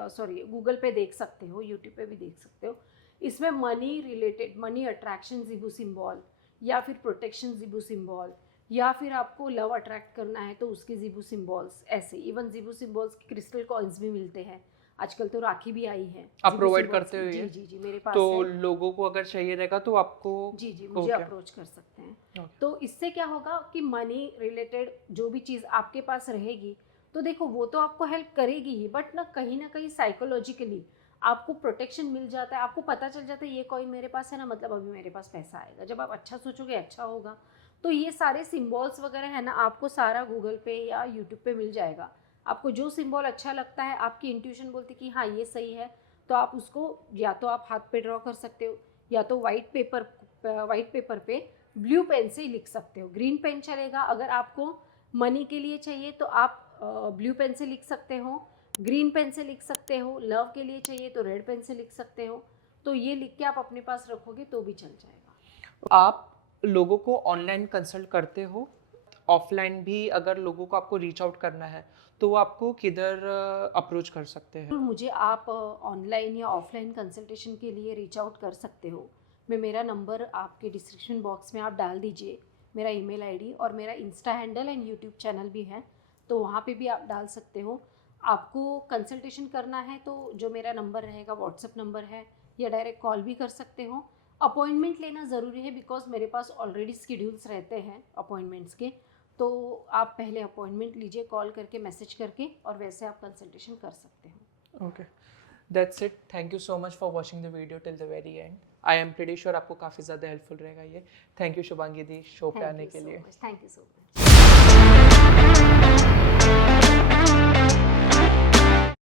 सॉरी गूगल पे देख सकते हो, यूट्यूब पे भी देख सकते हो। इसमें money related, money attraction Zibu symbol, या फिर प्रोटेक्शन जिबू सिंबल, या फिर आपको लव अट्रैक्ट करना है तो उसके जिबू सिंबल्स, ऐसे इवन जिबू सिंबल्स के क्रिस्टल कॉइन्स भी मिलते हैं। आजकल तो राखी भी आई है आप जिबू प्रोवाइड सिंबल्स करते की। हो जी ये? जी जी, मेरे पास तो है। लोगों को अगर चाहिए रहेगा तो आपको? जी जी, मुझे ओके। अप्रोच कर सकते हैं। ओके। तो इससे क्या होगा कि मनी रिलेटेड जो भी चीज़ आपके पास रहेगी, तो देखो वो तो आपको हेल्प करेगी ही, बट ना कहीं साइकोलॉजिकली आपको प्रोटेक्शन मिल जाता है। आपको पता चल जाता है ये कॉइन मेरे पास है ना, मतलब अभी मेरे पास पैसा आएगा। जब आप अच्छा सोचोगे अच्छा होगा। तो ये सारे सिम्बॉल्स वगैरह है ना, आपको सारा गूगल पे या यूट्यूब पे मिल जाएगा। आपको जो सिम्बॉल अच्छा लगता है, आपकी इंट्यूशन बोलती कि हाँ ये सही है, तो आप उसको या तो आप हाथ पे ड्रॉ कर सकते हो, या तो वाइट पेपर पे ब्लू पेन से लिख सकते हो। ग्रीन पेन चलेगा अगर आपको मनी के लिए चाहिए, तो आप ब्लू पेन से लिख सकते हो, ग्रीन पेन से लिख सकते हो। लव के लिए चाहिए तो रेड पेन से लिख सकते हो। तो ये लिख के आप अपने पास रखोगे तो भी चल जाएगा। आप लोगों को ऑनलाइन कंसल्ट करते हो? ऑफलाइन भी अगर लोगों को आपको रीच आउट करना है तो वो आपको किधर अप्रोच कर सकते हैं? तो मुझे आप ऑनलाइन या ऑफलाइन कंसल्टेशन के लिए रीच आउट कर सकते हो। मैं मेरा नंबर आपके डिस्क्रिप्शन बॉक्स में आप डाल दीजिए, मेरा ईमेल आईडी, और मेरा Insta handle and YouTube channel भी है, तो वहाँ पे भी आप डाल सकते हो। आपको कंसल्टेशन करना है तो जो मेरा नंबर रहेगा व्हाट्सएप नंबर है, या डायरेक्ट कॉल भी कर सकते हो। अपॉइंटमेंट लेना ज़रूरी है, बिकॉज मेरे पास ऑलरेडी स्केड्यूल्स रहते हैं अपॉइंटमेंट्स के। तो आप पहले अपॉइंटमेंट लीजिए कॉल करके, मैसेज करके, और वैसे आप कंसल्टेशन कर सकते हो। Okay, that's it, thank you so much for watching the video till the very and. I am pretty sure आपको काफ़ी ज़्यादा हेल्पफुल रहेगा ये। Thank you Shubhangi the show पे थैंक आने यू के सो लिए। Much, thank you so much.